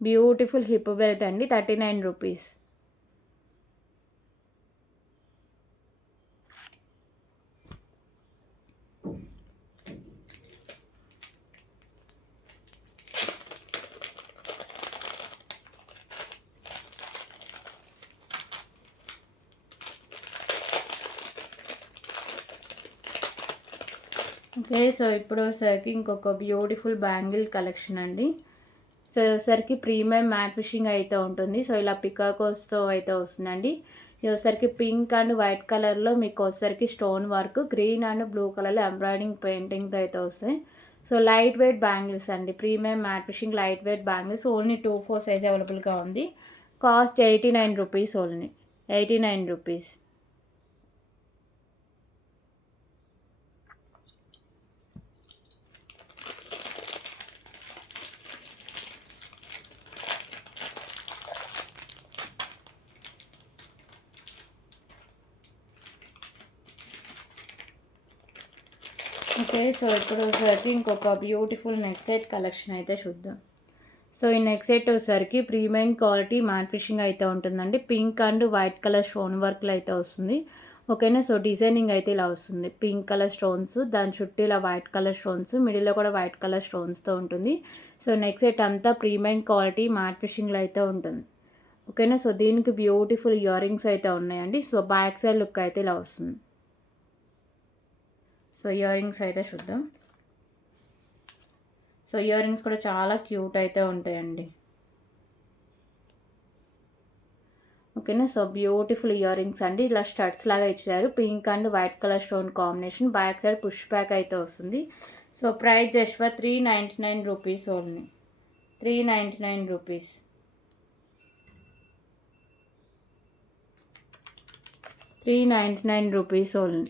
Beautiful hip belt అండి. 39 రూపీస్. ఓకే, సో ఇప్పుడు వచ్చేసరికి ఇంకొక బ్యూటిఫుల్ బ్యాంగిల్ కలెక్షన్ అండి. సో వచ్చేసరికి ప్రీమియం మ్యాట్ ఫిషింగ్ అయితే ఉంటుంది. సో ఇలా పికాకోస్తో అయితే వస్తుందండి. ఇది వచ్చేసరికి పింక్ అండ్ వైట్ కలర్లో మీకు వచ్చేసరికి stone work, green and blue కలర్లో ఎంబ్రాయిడింగ్ పెయింటింగ్తో అయితే వస్తాయి. సో లైట్ వెయిట్ బ్యాంగిల్స్ అండి. Premium matte fishing light weight bangles. Only 2-4 సైజ్ అవైలబుల్గా ఉంది. కాస్ట్ 89 rupees only. 89 rupees. Okay, so ఇప్పుడు వచ్చేసరికి ఇంకొక బ్యూటిఫుల్ నెక్ సెట్ కలెక్షన్ అయితే చూద్దాం. సో ఈ నెక్ సెట్ వచ్చేసరికి ప్రీమియం క్వాలిటీ మ్యాట్ ఫిషింగ్ అయితే ఉంటుందండి. Pink and white colour stone వర్క్లో అయితే వస్తుంది. ఓకేనా, సో డిజైనింగ్ అయితే ఇలా వస్తుంది. పింక్ కలర్ స్టోన్స్, దాని చుట్టూ ఇలా వైట్ కలర్ స్టోన్స్, మిడిల్లో కూడా వైట్ కలర్ స్టోన్స్తో ఉంటుంది. సో నెక్ సెట్ అంతా ప్రీమియం క్వాలిటీ మ్యాట్ ఫిషింగ్లో అయితే ఉంటుంది. ఓకేనా, సో దీనికి బ్యూటిఫుల్ ఇయర్ రింగ్స్ అయితే ఉన్నాయండి. సో బ్యాక్ సైడ్ లుక్ అయితే ఇలా వస్తుంది. సో ఇయర్ రింగ్స్ అయితే చూద్దాం. సో ఇయర్ రింగ్స్ కూడా చాలా క్యూట్ అయితే ఉంటాయండి. ఓకేనా, సో బ్యూటిఫుల్ ఇయర్ రింగ్స్ అండి. ఇలా స్టడ్స్ లాగా ఇచ్చారు. Pink and white colour stone combination. Back side push back అయితే వస్తుంది. So price just for 399 rupees only. 399 rupees. 399 rupees only.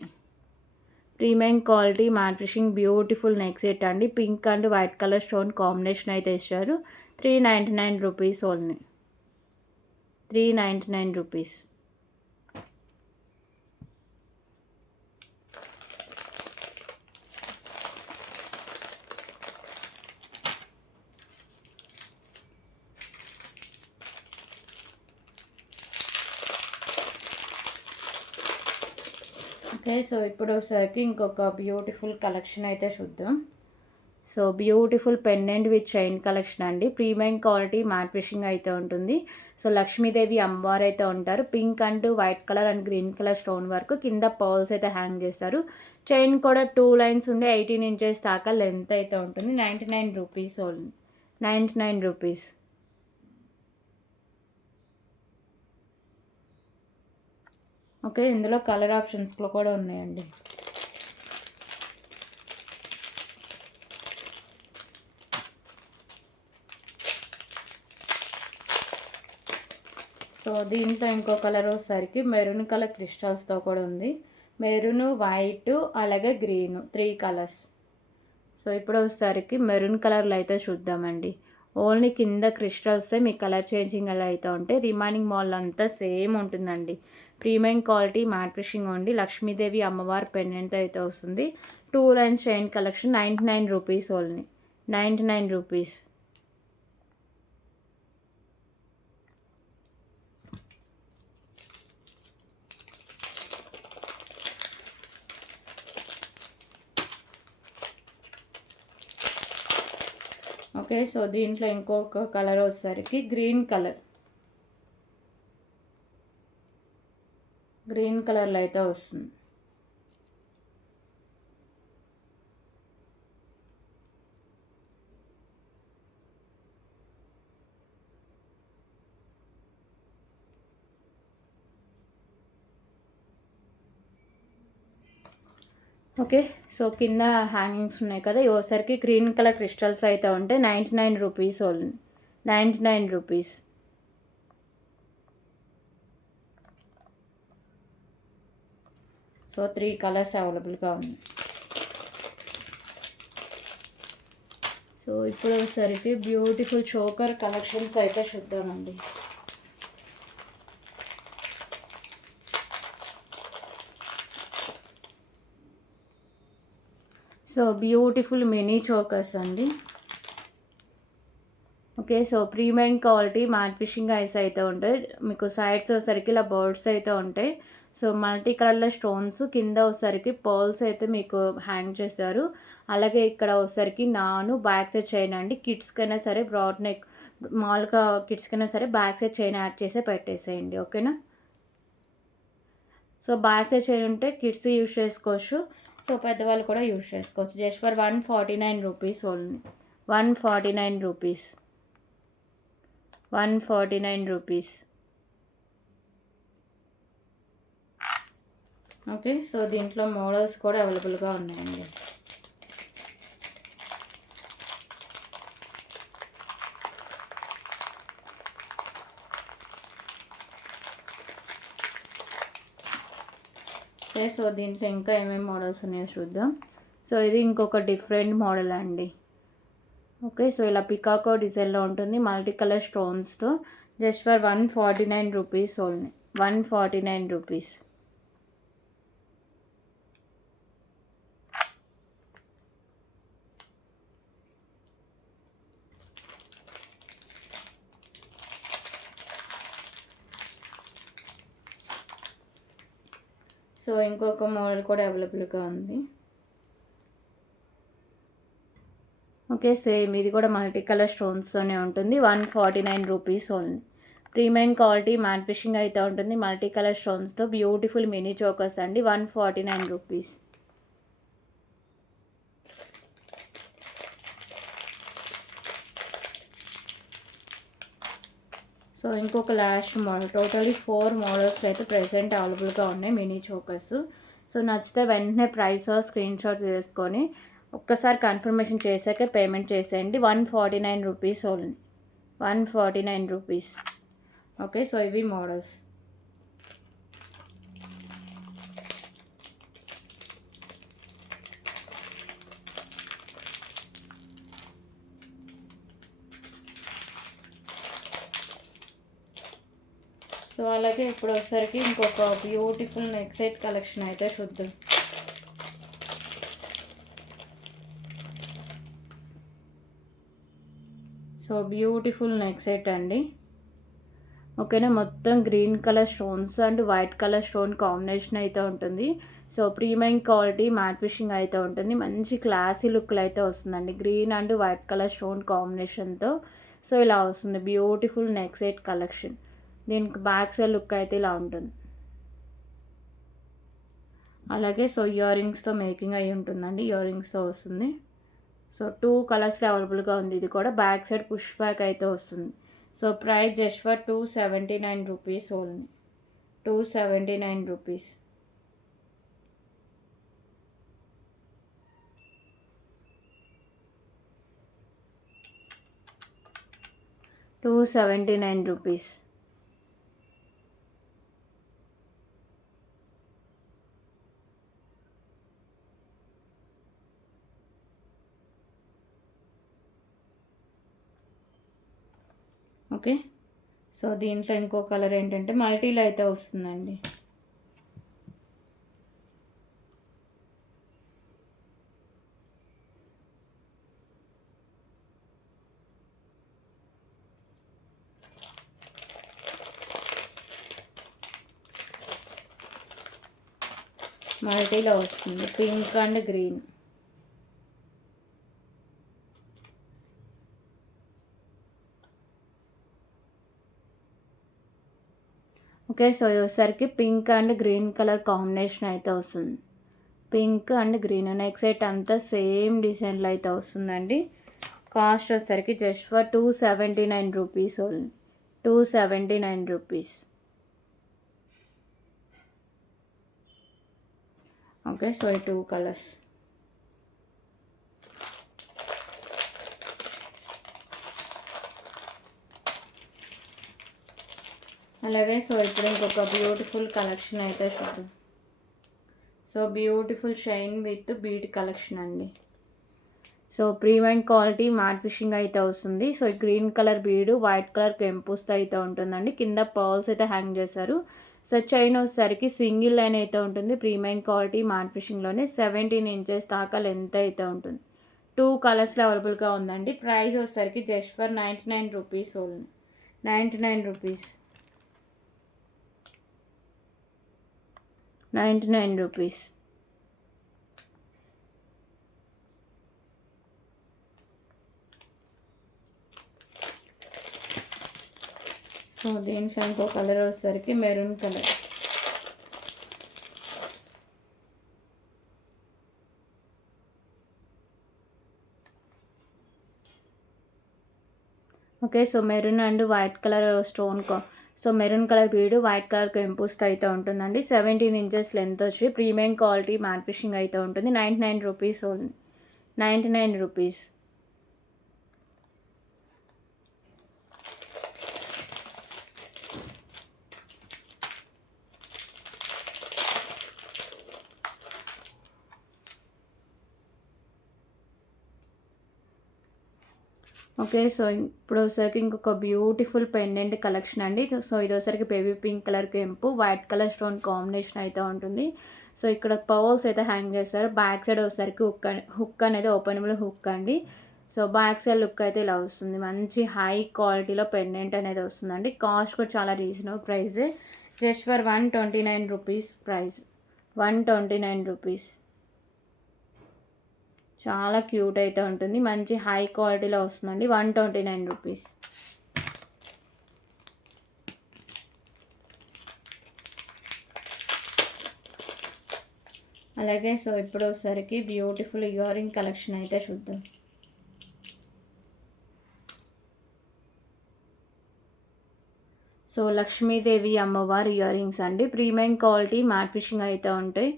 Premium quality matte fishing beautiful neck set అండి. Pink and white colour stone combination అయితే ఇచ్చారు. 399 rupees only. 399 rupees. Okay, so ఇప్పుడు వచ్చేసరికి ఇంకొక beautiful collection అయితే చూద్దాం. So beautiful pendant with chain collection అండి. Premium quality matte fishing అయితే ఉంటుంది. సో లక్ష్మీదేవి అమ్మవారు అయితే ఉంటారు. Pink and white colour and green colour stone work, కింద పర్ల్స్ అయితే హ్యాంగ్ చేస్తారు. చైన్ కూడా 2 లైన్స్ ఉండి 18 ఇంచెస్ దాకా లెంత్ అయితే ఉంటుంది. 99 రూపీస్ ఓన్లీ. 99 రూపీస్. ఓకే, ఇందులో కలర్ ఆప్షన్స్లో కూడా ఉన్నాయండి. సో దీంట్లో ఇంకో కలర్ వచ్చేసరికి మెరూన్ కలర్ క్రిస్టల్స్తో కూడా ఉంది. మెరూన్, వైట్, అలాగే గ్రీన్, 3 కలర్స్. సో ఇప్పుడు వచ్చేసరికి మెరూన్ కలర్లో అయితే చూద్దామండి. ఓన్లీ కింద క్రిస్టల్సే మీకు కలర్ చేంజింగ్ అలా అయితే ఉంటాయి. రిమైనింగ్ మాల్ అంతా సేమ్ ఉంటుందండి. ప్రీమియం క్వాలిటీ మ్యాట్ ఫిషింగ్ ఉండి లక్ష్మీదేవి అమ్మవారి పెండెంట్ అయితే వస్తుంది. 2 lines chain collection 99 rupees only, 99 rupees. Okay, so దీంట్లో ఇంకొక కలర్ వచ్చేసరికి గ్రీన్ కలర్లో అయితే వస్తుంది. ఓకే, సో కింద హ్యాంగింగ్స్ ఉన్నాయి కదా, ఇవోసరికి గ్రీన్ కలర్ క్రిస్టల్స్ అయితే ఉంటాయి. 99 రూపీస్ ఓన్లీ, 99 రూపీస్. సో 3 కలర్స్ అవైలబుల్గా ఉన్నాయి. సో ఇప్పుడు వచ్చేసరికి బ్యూటిఫుల్ చోకర్ కలెక్షన్స్ అయితే చూద్దామండి. సో బ్యూటిఫుల్ మినీ చోకర్స్ అండి. Okay, so premium quality matte fishing ice అయితే ఉంటాయి. మీకు సైడ్స్ వచ్చేసరికి ఇలా బర్డ్స్ అయితే ఉంటాయి. సో మల్టీ కలర్లో స్టోన్స్, కింద వచ్చేసరికి పర్ల్స్ అయితే మీకు హ్యాంగ్ చేస్తారు. అలాగే ఇక్కడ వచ్చేసరికి బ్యాక్ సైడ్ చైన్ అండి. కిడ్స్కైనా సరే బ్రాడ్ నెక్, మామూలుగా కిడ్స్కైనా సరే బ్యాక్ సైడ్ చైన్ యాడ్ చేసి పెట్టేసేయండి. ఓకేనా. సో బ్యాక్ సైడ్ చైన్ ఉంటే కిడ్స్ యూజ్ చేసుకోవచ్చు, సో పెద్దవాళ్ళు కూడా యూజ్ చేసుకోవచ్చు. Just for 149 rupees only, 149 rupees, 149 rupees. Okay, so దీంట్లో మోడల్స్ కూడా అవైలబుల్గా ఉన్నాయండి. ఓకే, సో దీంట్లో ఇంకా ఏమేమి మోడల్స్ ఉన్నాయో చూద్దాం. సో ఇది ఇంకొక డిఫరెంట్ మోడల్ అండి. ఓకే, సో ఇలా పికాకో డిజైన్లో ఉంటుంది, మల్టీ కలర్ స్టోన్స్తో. Just for 149 rupees only, 149 rupees. So ఇంకొక మోడల్ కూడా అవైలబుల్గా ఉంది. ఓకే, సేమ్ ఇది కూడా మల్టీ కలర్ స్టోన్స్తోనే ఉంటుంది. 149 rupees only. Premium quality matte fishing అయితే ఉంటుంది, మల్టీ కలర్ స్టోన్స్తో. బ్యూటిఫుల్ మినీ చోకర్స్ అండి, 149 రూపీస్. సో ఇంకొక లాస్ట్ మోడల్, టోటలీ 4 మోడల్స్ అయితే ప్రెసెంట్ అవైలబుల్గా ఉన్నాయి మినీ చోకర్స్. సో నచ్చితే వెంటనే ప్రైస్ స్క్రీన్ షాట్స్ వేసుకొని ఒక్కసారి కన్ఫర్మేషన్ చేశాక పేమెంట్ చేసేయండి. 149 rupees only, 149 rupees. Okay, so ఇవి మోడల్స్. సో అలాగే ఇప్పుడు వచ్చేసరికి ఇంకొక బ్యూటిఫుల్ నెక్ సెట్ కలెక్షన్ అయితే చూద్దాం. సో బ్యూటిఫుల్ నెక్ సెట్ అండి. ఓకేనా, మొత్తం green colour stones and white colour stone combination అయితే ఉంటుంది. So premium quality matte fishing అయితే ఉంటుంది, మంచి క్లాసీ లుక్లో అయితే వస్తుందండి, green and white colour stone కాంబినేషన్తో. సో ఇలా వస్తుంది బ్యూటిఫుల్ నెక్ సెట్ కలెక్షన్. దీనికి బ్యాక్ సైడ్ లుక్ అయితే ఇలా ఉంటుంది. అలాగే సో ఇయర్ రింగ్స్తో మేకింగ్ అయి ఉంటుందండి, ఇయర్ రింగ్స్తో వస్తుంది. సో 2 కలర్స్లో అవైలబుల్గా ఉంది. ఇది కూడా బ్యాక్ సైడ్ పుష్ బ్యాక్ అయితే వస్తుంది. So price just for 279 rupees only, 279 rupees. ₹279. Okay. So దీంట్లో ఇంకో కలర్ ఏంటంటే మల్టీలో అయితే వస్తుందండి. మల్టీలో వస్తుంది, pink and green. Okay. So వచ్చేసరికి pink and green colour combination అయితే వస్తుంది. Pink and green next set అంతా సేమ్ డిజైన్లో అయితే వస్తుందండి. కాస్ట్ వచ్చేసరికి just for ₹279 only. ₹279. Okay. So ఈ 2 కలర్స్. అలాగే సో ఇప్పుడు ఇంకొక బ్యూటిఫుల్ కలెక్షన్ అయితే చూద్దాం. So beautiful shine with bead collection అండి. So premium quality matte fishing అయితే వస్తుంది. So green colour bead white colour కెంపుస్తో అయితే ఉంటుందండి. కింద పర్ల్స్ అయితే హ్యాంగ్ చేశారు. సో చైన్ వచ్చేసరికి సింగిల్ లైన్ అయితే ఉంటుంది. ప్రీమియం క్వాలిటీ మ్యాట్ ఫిషింగ్లోనే 17 ఇంచెస్ దాకా లెంత్ అయితే ఉంటుంది. 2 కలర్స్లో అవైలబుల్గా ఉందండి. ప్రైస్ వచ్చేసరికి జస్ట్ ఫర్ ₹99 ఓన్లీ. ₹99. ₹99. సో దీంట్లో ఇంకో కలర్ వచ్చేసరికి maroon colour. Okay. So maroon and white colour stone so maroon colour bead white colour కెంపుస్తో అయితే ఉంటుందండి. 17 ఇంచెస్ లెంత్ వచ్చి ప్రీమియం క్వాలిటీ మ్యాట్ ఫిషింగ్ అయితే ఉంటుంది. ₹99 ఓన్లీ. ₹99. ఓకే. సో ఇప్పుడు వచ్చేసరికి ఇంకొక బ్యూటిఫుల్ పెండెంట్ కలెక్షన్ అండి. సో ఇది వచ్చేసరికి బేబీ పింక్ కలర్ కెంపు వైట్ కలర్ స్టోన్ కాంబినేషన్ అయితే ఉంటుంది. సో ఇక్కడ పర్ల్స్ అయితే హ్యాంగ్ చేస్తారు. బ్యాక్ సైడ్ వచ్చేసరికి హుక్ అనేది ఓపెనబుల్ హుక్ అండి. సో బ్యాక్ సైడ్ లుక్ అయితే ఇలా వస్తుంది. మంచి హై క్వాలిటీలో పెండెంట్ అనేది వస్తుందండి. కాస్ట్ కూడా చాలా రీజనబుల్ ప్రైజే. Just for ₹129 price. ₹129. చాలా క్యూట్ అయితే ఉంటుంది. మంచి హై క్వాలిటీలో వస్తుందండి. ₹129. అలాగే సో ఇప్పుడు ఒకసారికి బ్యూటిఫుల్ ఇయర్ రింగ్ కలెక్షన్ అయితే చూద్దాం. సో లక్ష్మీదేవి అమ్మవారి ఇయర్ రింగ్స్ అండి. ప్రీమియం క్వాలిటీ మ్యాట్ ఫిషింగ్ అయితే ఉంటాయి.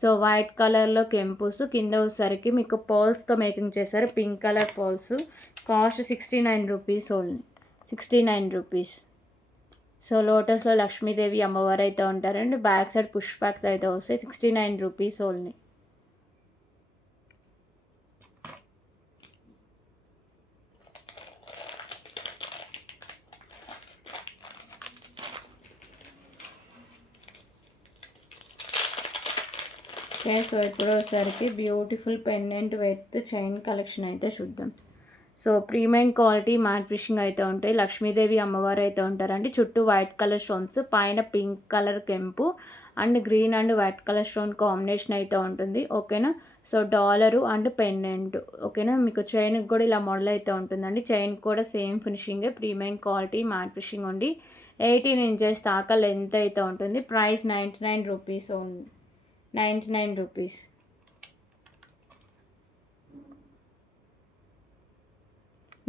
సో వైట్ కలర్లో కెంపుస్ కింద వచ్చేసరికి మీకు పర్ల్స్తో మేకింగ్ చేశారు. Pink colour pearls. Cost ₹69 only. ₹69. So లోటస్లో లక్ష్మీదేవి అమ్మవారు అయితే ఉంటారండి. బ్యాక్ సైడ్ పుష్ బ్యాక్తో అయితే వస్తాయి. ₹69 ఓన్లీ. ఓకే. సో ఇప్పుడు వచ్చేసరికి beautiful pendant with chain collection అయితే చూద్దాం. So premium quality matte fishing అయితే ఉంటాయి. లక్ష్మీదేవి అమ్మవారు అయితే ఉంటారండి. చుట్టూ వైట్ కలర్ స్టోన్స్, పైన పింక్ కలర్ కెంపు and green and white colour stone combination అయితే ఉంటుంది. ఓకేనా. So dollar and pendant. ఓకేనా. మీకు చైన్కి కూడా ఇలా మోడల్ అయితే ఉంటుందండి. చైన్ కూడా సేమ్ ఫినిషింగే. ప్రీమియం క్వాలిటీ మ్యాట్ ఫిషింగ్ ఉండి 18 ఇంచెస్ దాకా లెంత్ అయితే ఉంటుంది. ప్రైస్ ₹99 ఓన్లీ. ₹99.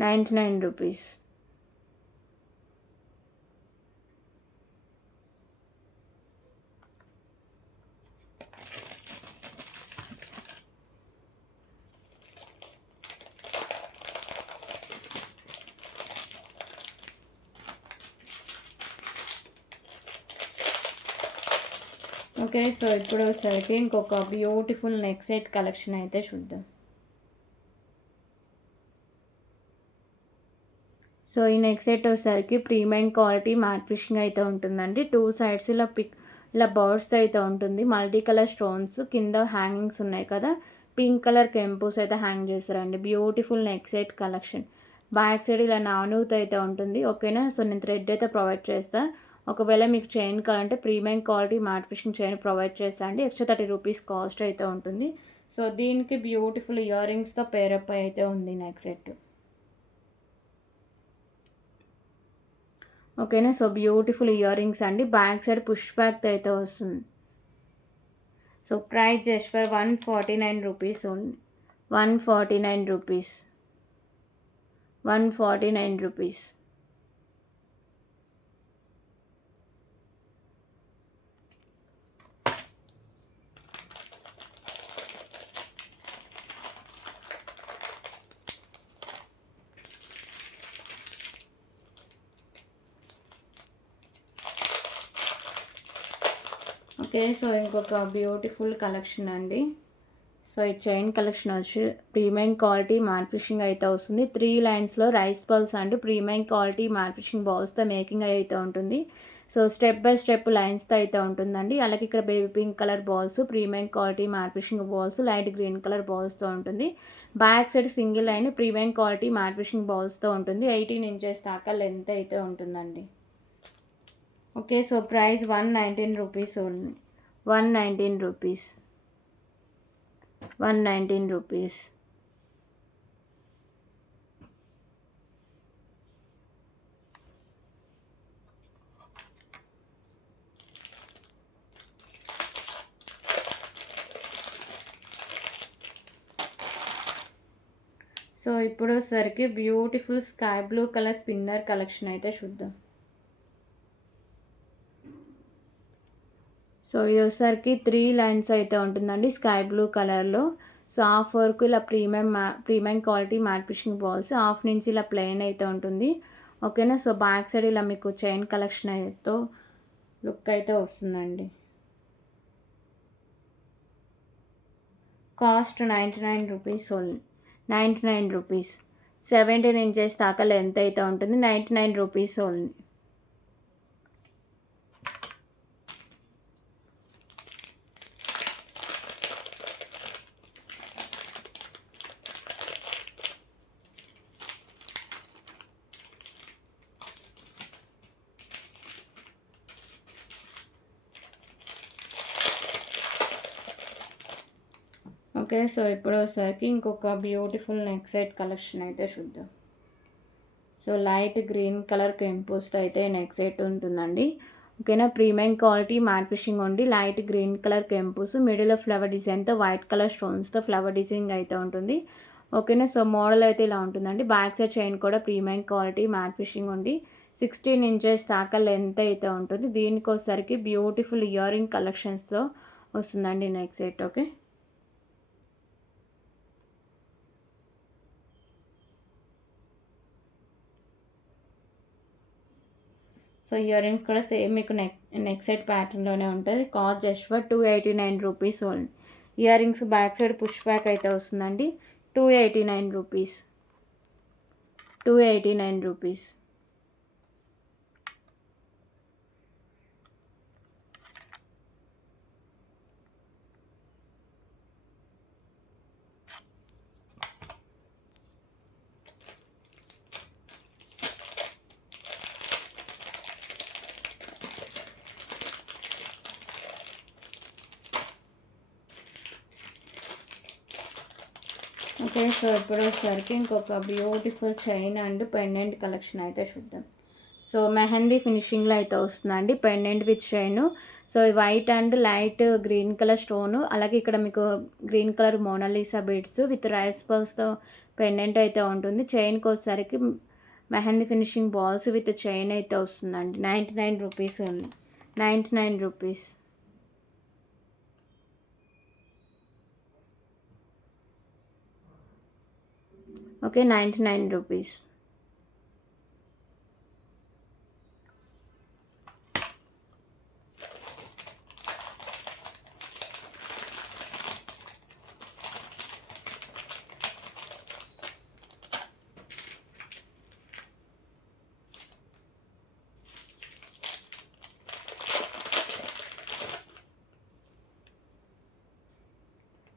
₹99. ఓకే. సో ఇప్పుడు వచ్చేసరికి ఇంకొక బ్యూటిఫుల్ నెక్ సెట్ కలెక్షన్ అయితే చూద్దాం. సో ఈ నెక్ సెట్ వచ్చేసరికి ప్రీమియం క్వాలిటీ మ్యాట్ ఫినిషింగ్ అయితే ఉంటుందండి. 2 సైడ్స్ ఇలా బర్డ్స్ అయితే ఉంటుంది. మల్టీ కలర్ స్టోన్స్ కింద హ్యాంగింగ్స్ ఉన్నాయి కదా, పింక్ కలర్ కెంపుస్ అయితే హ్యాంగ్ చేస్తారండి. Beautiful neck set collection. Back side ఇలా నానూత్ అయితే ఉంటుంది. ఓకేనా. సో నేను థ్రెడ్ అయితే ప్రొవైడ్ చేస్తా. ఒకవేళ మీకు చైన్ కావాలంటే premium quality matte finishing chain provide చేస్తా అండి. ఎక్స్ట్రా 30 రూపీస్ కాస్ట్ అయితే ఉంటుంది. సో దీనికి బ్యూటిఫుల్ ఇయర్ రింగ్స్తో పేరప్ అయితే ఉంది నెక్ సెట్. ఓకేనా. సో బ్యూటిఫుల్ ఇయర్ రింగ్స్ అండి. బ్యాక్ సైడ్ పుష్ బ్యాక్ అయితే వస్తుంది. So price just for 149 rupees only. 149 rupees. 149 rupees. Okay. So ఇంకొక బ్యూటిఫుల్ కలెక్షన్ అండి. సో ఈ చైన్ కలెక్షన్ వచ్చి ప్రీమియం క్వాలిటీ మ్యాట్ ఫినిషింగ్ అయితే వస్తుంది. 3 లైన్స్లో రైస్ బాల్స్ అండి. ప్రీమియం క్వాలిటీ మ్యాట్ ఫినిషింగ్ బాల్స్తో మేకింగ్ అయితే ఉంటుంది. సో స్టెప్ బై స్టెప్ లైన్స్తో అయితే ఉంటుందండి. అలాగే ఇక్కడ baby pink colour balls, premium quality matte finishing balls, light green colour బాల్స్తో ఉంటుంది. Back side single line premium quality matte finishing బాల్స్తో ఉంటుంది. 18 ఇంచెస్ దాకా లెంత్ అయితే ఉంటుందండి. Okay. So price 119 rupees only. 119 rupees. 119 rupees. So ఇప్పుడు వచ్చేసరికి beautiful sky blue colour spinner collection అయితే చూద్దాం. సో ఇది వచ్చేసరికి 3 లైన్స్ అయితే ఉంటుందండి స్కై బ్లూ కలర్లో. సో హాఫ్ వరకు ఇలా premium quality matte finishing balls, half నుంచి ఇలా ప్లెయిన్ అయితే ఉంటుంది. ఓకేనా. సో బ్యాక్ సైడ్ ఇలా మీకు చైన్ కలెక్షన్ అయితే లుక్ అయితే వస్తుందండి. కాస్ట్ 99 రూపీస్ ఓన్లీ. 99 రూపీస్. 17 ఇంచెస్ దాకా లెంత్ అయితే ఉంటుంది. 99 రూపీస్ ఓన్లీ. ఓకే. సో ఇప్పుడు వచ్చేసరికి ఇంకొక బ్యూటిఫుల్ నెక్ సెట్ కలెక్షన్ అయితే చూద్దాం. సో లైట్ గ్రీన్ కలర్ కెంపుస్తో అయితే నెక్ సెట్ ఉంటుందండి. ఓకేనా. ప్రీమియం క్వాలిటీ మ్యాట్ ఫినిషింగ్ ఉండి లైట్ గ్రీన్ కలర్ కెంపుస్, మిడిల్లో ఫ్లవర్ డిజైన్తో వైట్ కలర్ స్టోన్స్తో ఫ్లవర్ డిజైన్ అయితే ఉంటుంది. ఓకేనా. సో మోడల్ అయితే ఇలా ఉంటుందండి. బ్యాక్ సైడ్ చైన్ కూడా ప్రీమియం క్వాలిటీ మ్యాట్ ఫినిషింగ్ ఉండి 16 ఇంచెస్ దాకా లెంత్ అయితే ఉంటుంది. దీనికి వచ్చేసరికి బ్యూటిఫుల్ ఇయర్ రింగ్ కలెక్షన్స్తో వస్తుందండి neck set. Okay. So ear rings కూడా సేమ్ మీకు నెక్ సెట్ ప్యాటర్న్లోనే ఉంటుంది. Cost just for 289 rupees only. Year rings back side push back అయితే వస్తుందండి. 289 రూపీస్. 289 రూపీస్. ఓకే. సో ఇప్పుడు వచ్చేసరికి ఇంకొక beautiful chain and pendant collection అయితే చూద్దాం. సో మెహందీ ఫినిషింగ్లో అయితే వస్తుందండి pendant with chain. So white and light green colour stone, అలాగే ఇక్కడ మీకు green colour Mona Lisa beads with rice పర్స్తో పెండెంట్ అయితే ఉంటుంది. చైన్కి వచ్చేసరికి mehndi finishing balls with chain అయితే వస్తుందండి. 99 రూపీస్ ఉంది. 99 rupees. Okay. 99 rupees.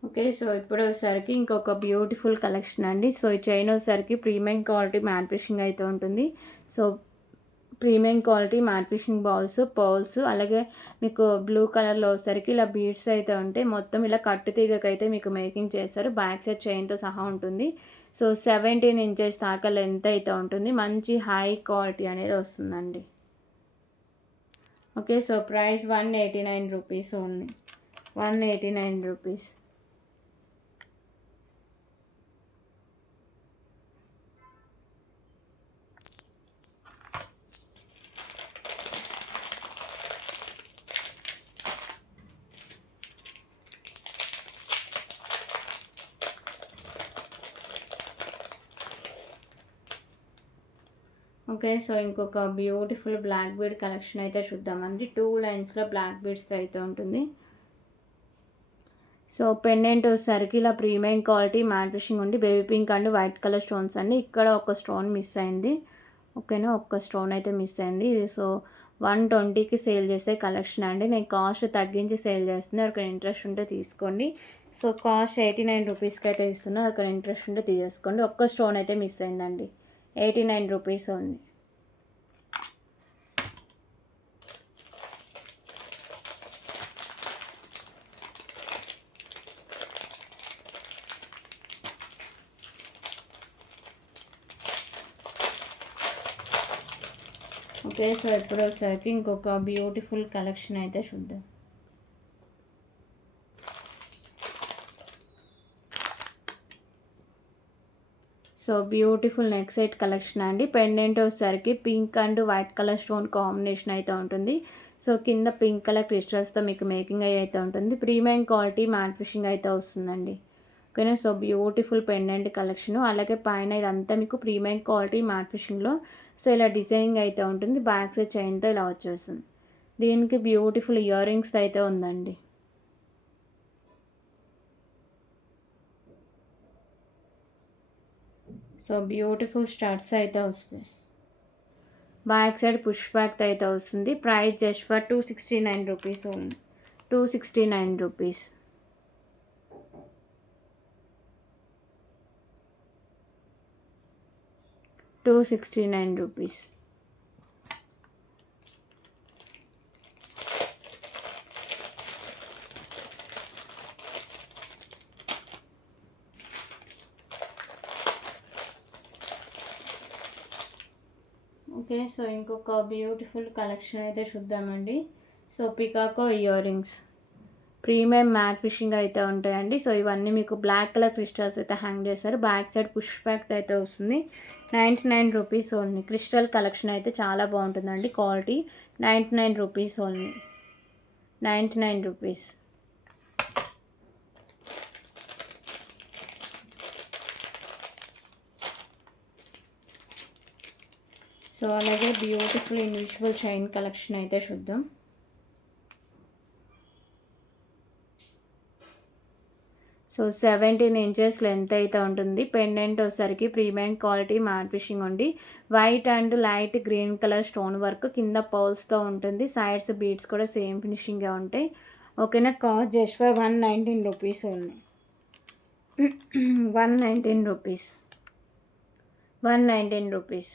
Okay. So ఇప్పుడు వచ్చేసరికి ఇంకొక బ్యూటిఫుల్ కలెక్షన్ అండి. సో ఈ చైన్ వచ్చేసరికి ప్రీమియం క్వాలిటీ మ్యాట్ ఫినిషింగ్ అయితే ఉంటుంది. So premium quality matte finishing balls, pearls అలాగే మీకు బ్లూ కలర్‌లో వచ్చేసరికి ఇలా బీడ్స్ అయితే ఉంటాయి. మొత్తం ఇలా కట్టు తీగకైతే మీకు మేకింగ్ చేస్తారు. బ్యాక్ సైడ్ చైన్‌తో సహా ఉంటుంది. సో 17 ఇంచెస్ దాకా లెంత్ అయితే ఉంటుంది. మంచి హై క్వాలిటీ అనేది వస్తుందండి. Okay. So price 189 rupees only. 189 rupees. Okay. So ఇంకొక బ్యూటిఫుల్ బ్లాక్ బీడ్ కలెక్షన్ అయితే చూద్దామండి. 2 లైన్స్‌లో బ్లాక్ బీడ్స్‌తో అయితే ఉంటుంది. సో పెండెంట్ వచ్చేసరికి ఇలా ప్రీమియం క్వాలిటీ మ్యాట్ ఫినిషింగ్ ఉండి baby pink and white colour stones అండి. ఇక్కడ ఒక స్టోన్ మిస్ అయింది. ఓకేనా, ఒక్క స్టోన్ అయితే మిస్ అయింది. సో 120కి సేల్ చేసే కలెక్షన్ అండి. నేను కాస్ట్ తగ్గించి సేల్ చేస్తున్నా. ఎవరికైనా ఇంట్రెస్ట్ ఉంటే తీసుకోండి. సో కాస్ట్ 89 రూపీస్కి అయితే ఇస్తున్నా. ఎవరికైనా ఇంట్రెస్ట్ ఉంటే తీసేసుకోండి. ఒక్క స్టోన్ అయితే మిస్ అయిందండి. 89 రూపీస్ ఓన్లీ. ఓకే. సో ఇప్పుడు వచ్చేసరికి ఇంకొక బ్యూటిఫుల్ కలెక్షన్ అయితే చూద్దాం. So beautiful neck set collection అండి. పెండెంట్ వచ్చేసరికి pink and white colour stone combination అయితే ఉంటుంది. సో కింద పింక్ కలర్ క్రిస్టల్స్తో మీకు మేకింగ్ అయితే ఉంటుంది. ప్రీమియం క్వాలిటీ మ్యాట్ ఫినిషింగ్ అయితే వస్తుందండి. ఓకేనా. So beautiful pendant collection. అలాగే పైన ఇదంతా మీకు ప్రీమియం క్వాలిటీ మ్యాట్ ఫినిషింగ్లో సో ఇలా డిజైనింగ్ అయితే ఉంటుంది. బ్యాక్ సైడ్ చైన్తో ఇలా వచ్చేస్తుంది. దీనికి బ్యూటిఫుల్ ఇయర్ రింగ్స్ అయితే ఉందండి. సో బ్యూటిఫుల్ స్టడ్స్ అయితే వస్తాయి. బ్యాక్ సైడ్ పుష్ బ్యాక్ అయితే వస్తుంది. Price just for 269 rupees only. 269 rupees. Rupees. Okay. So ఇంకొక బ్యూటిఫుల్ కలెక్షన్ అయితే చూద్దామండి. So peacock ear rings premium matte finishing అయితే ఉంటాయండి. సో ఇవన్నీ మీకు బ్లాక్ కలర్ క్రిస్టల్స్ అయితే హ్యాంగ్ చేస్తారు. బ్యాక్ సైడ్ పుష్ బ్యాక్ అయితే వస్తుంది. 99 రూపీస్ ఓన్లీ. క్రిస్టల్ కలెక్షన్ అయితే చాలా బాగుంటుందండి. క్వాలిటీ 99 రూపీస్ ఓన్లీ. 99 రూపీస్. సో అలాగే బ్యూటిఫుల్ ఇన్విజిబుల్ చైన్ కలెక్షన్ అయితే చూద్దాం. సో 17 ఇంచెస్ లెంత్ అయితే ఉంటుంది. పెండెంట్ వచ్చేసరికి ప్రీమియం క్వాలిటీ మ్యాట్ ఫినిషింగ్ ఉండి white and light green colour stone work కింద పర్ల్స్తో ఉంటుంది. సైడ్స్ బీడ్స్ కూడా సేమ్ ఫినిషింగ్గా ఉంటాయి. ఓకేనా. Cost just for 119 rupees only. 119 rupees. 119 rupees.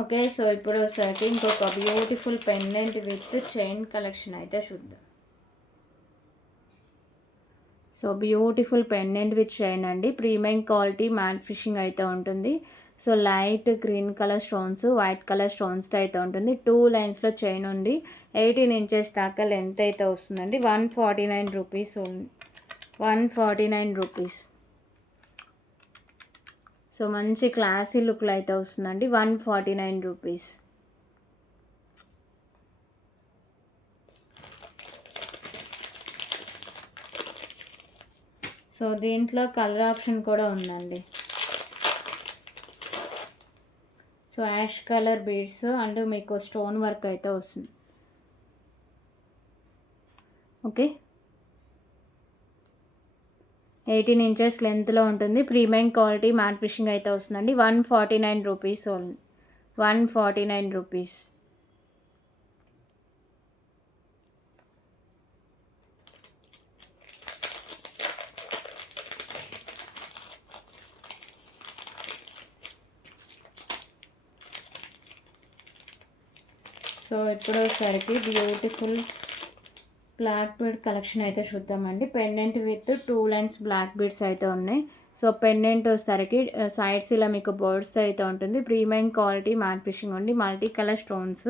Okay. So ఇప్పుడు వచ్చేసరికి ఇంకొక beautiful pendant with chain collection అయితే చూద్దాం. So beautiful pendant with chain అండి. ప్రీమియం క్వాలిటీ మ్యాట్ ఫినిషింగ్ అయితే ఉంటుంది. So light green colour stones, white colour స్టోన్స్తో అయితే ఉంటుంది. 2 లైన్స్లో చైన్ ఉంది. 18 ఇంచెస్ దాకా లెంత్ అయితే వస్తుందండి. 149 రూపీస్ ఓన్లీ. 149 రూపీస్. సో మంచి క్లాసీ లుక్లో అయితే వస్తుందండి. 149 రూపీస్. సో దీంట్లో కలర్ ఆప్షన్ కూడా ఉందండి. So ash colour beads and మీకు స్టోన్ వర్క్ అయితే వస్తుంది. ఓకే, 18 ఇంచెస్ లెంత్లో ఉంటుంది. ప్రీమియం క్వాలిటీ మ్యాట్ ఫినిషింగ్ అయితే వస్తుందండి. 149 రూపీస్ ఓన్లీ, 149 రూపీస్. సో ఇప్పుడు ఒకసారికి బ్యూటిఫుల్ బ్లాక్ బీడ్ కలెక్షన్ అయితే చూద్దామండి. Pendant with 2 lines black beads అయితే ఉన్నాయి. సో పెండెంట్ వచ్చేసరికి సైడ్స్ ఇలా మీకు బర్డ్స్ అయితే ఉంటుంది. ప్రీమియం క్వాలిటీ మ్యాట్ ఫినిషింగ్ ఉంది. Multi colour stones.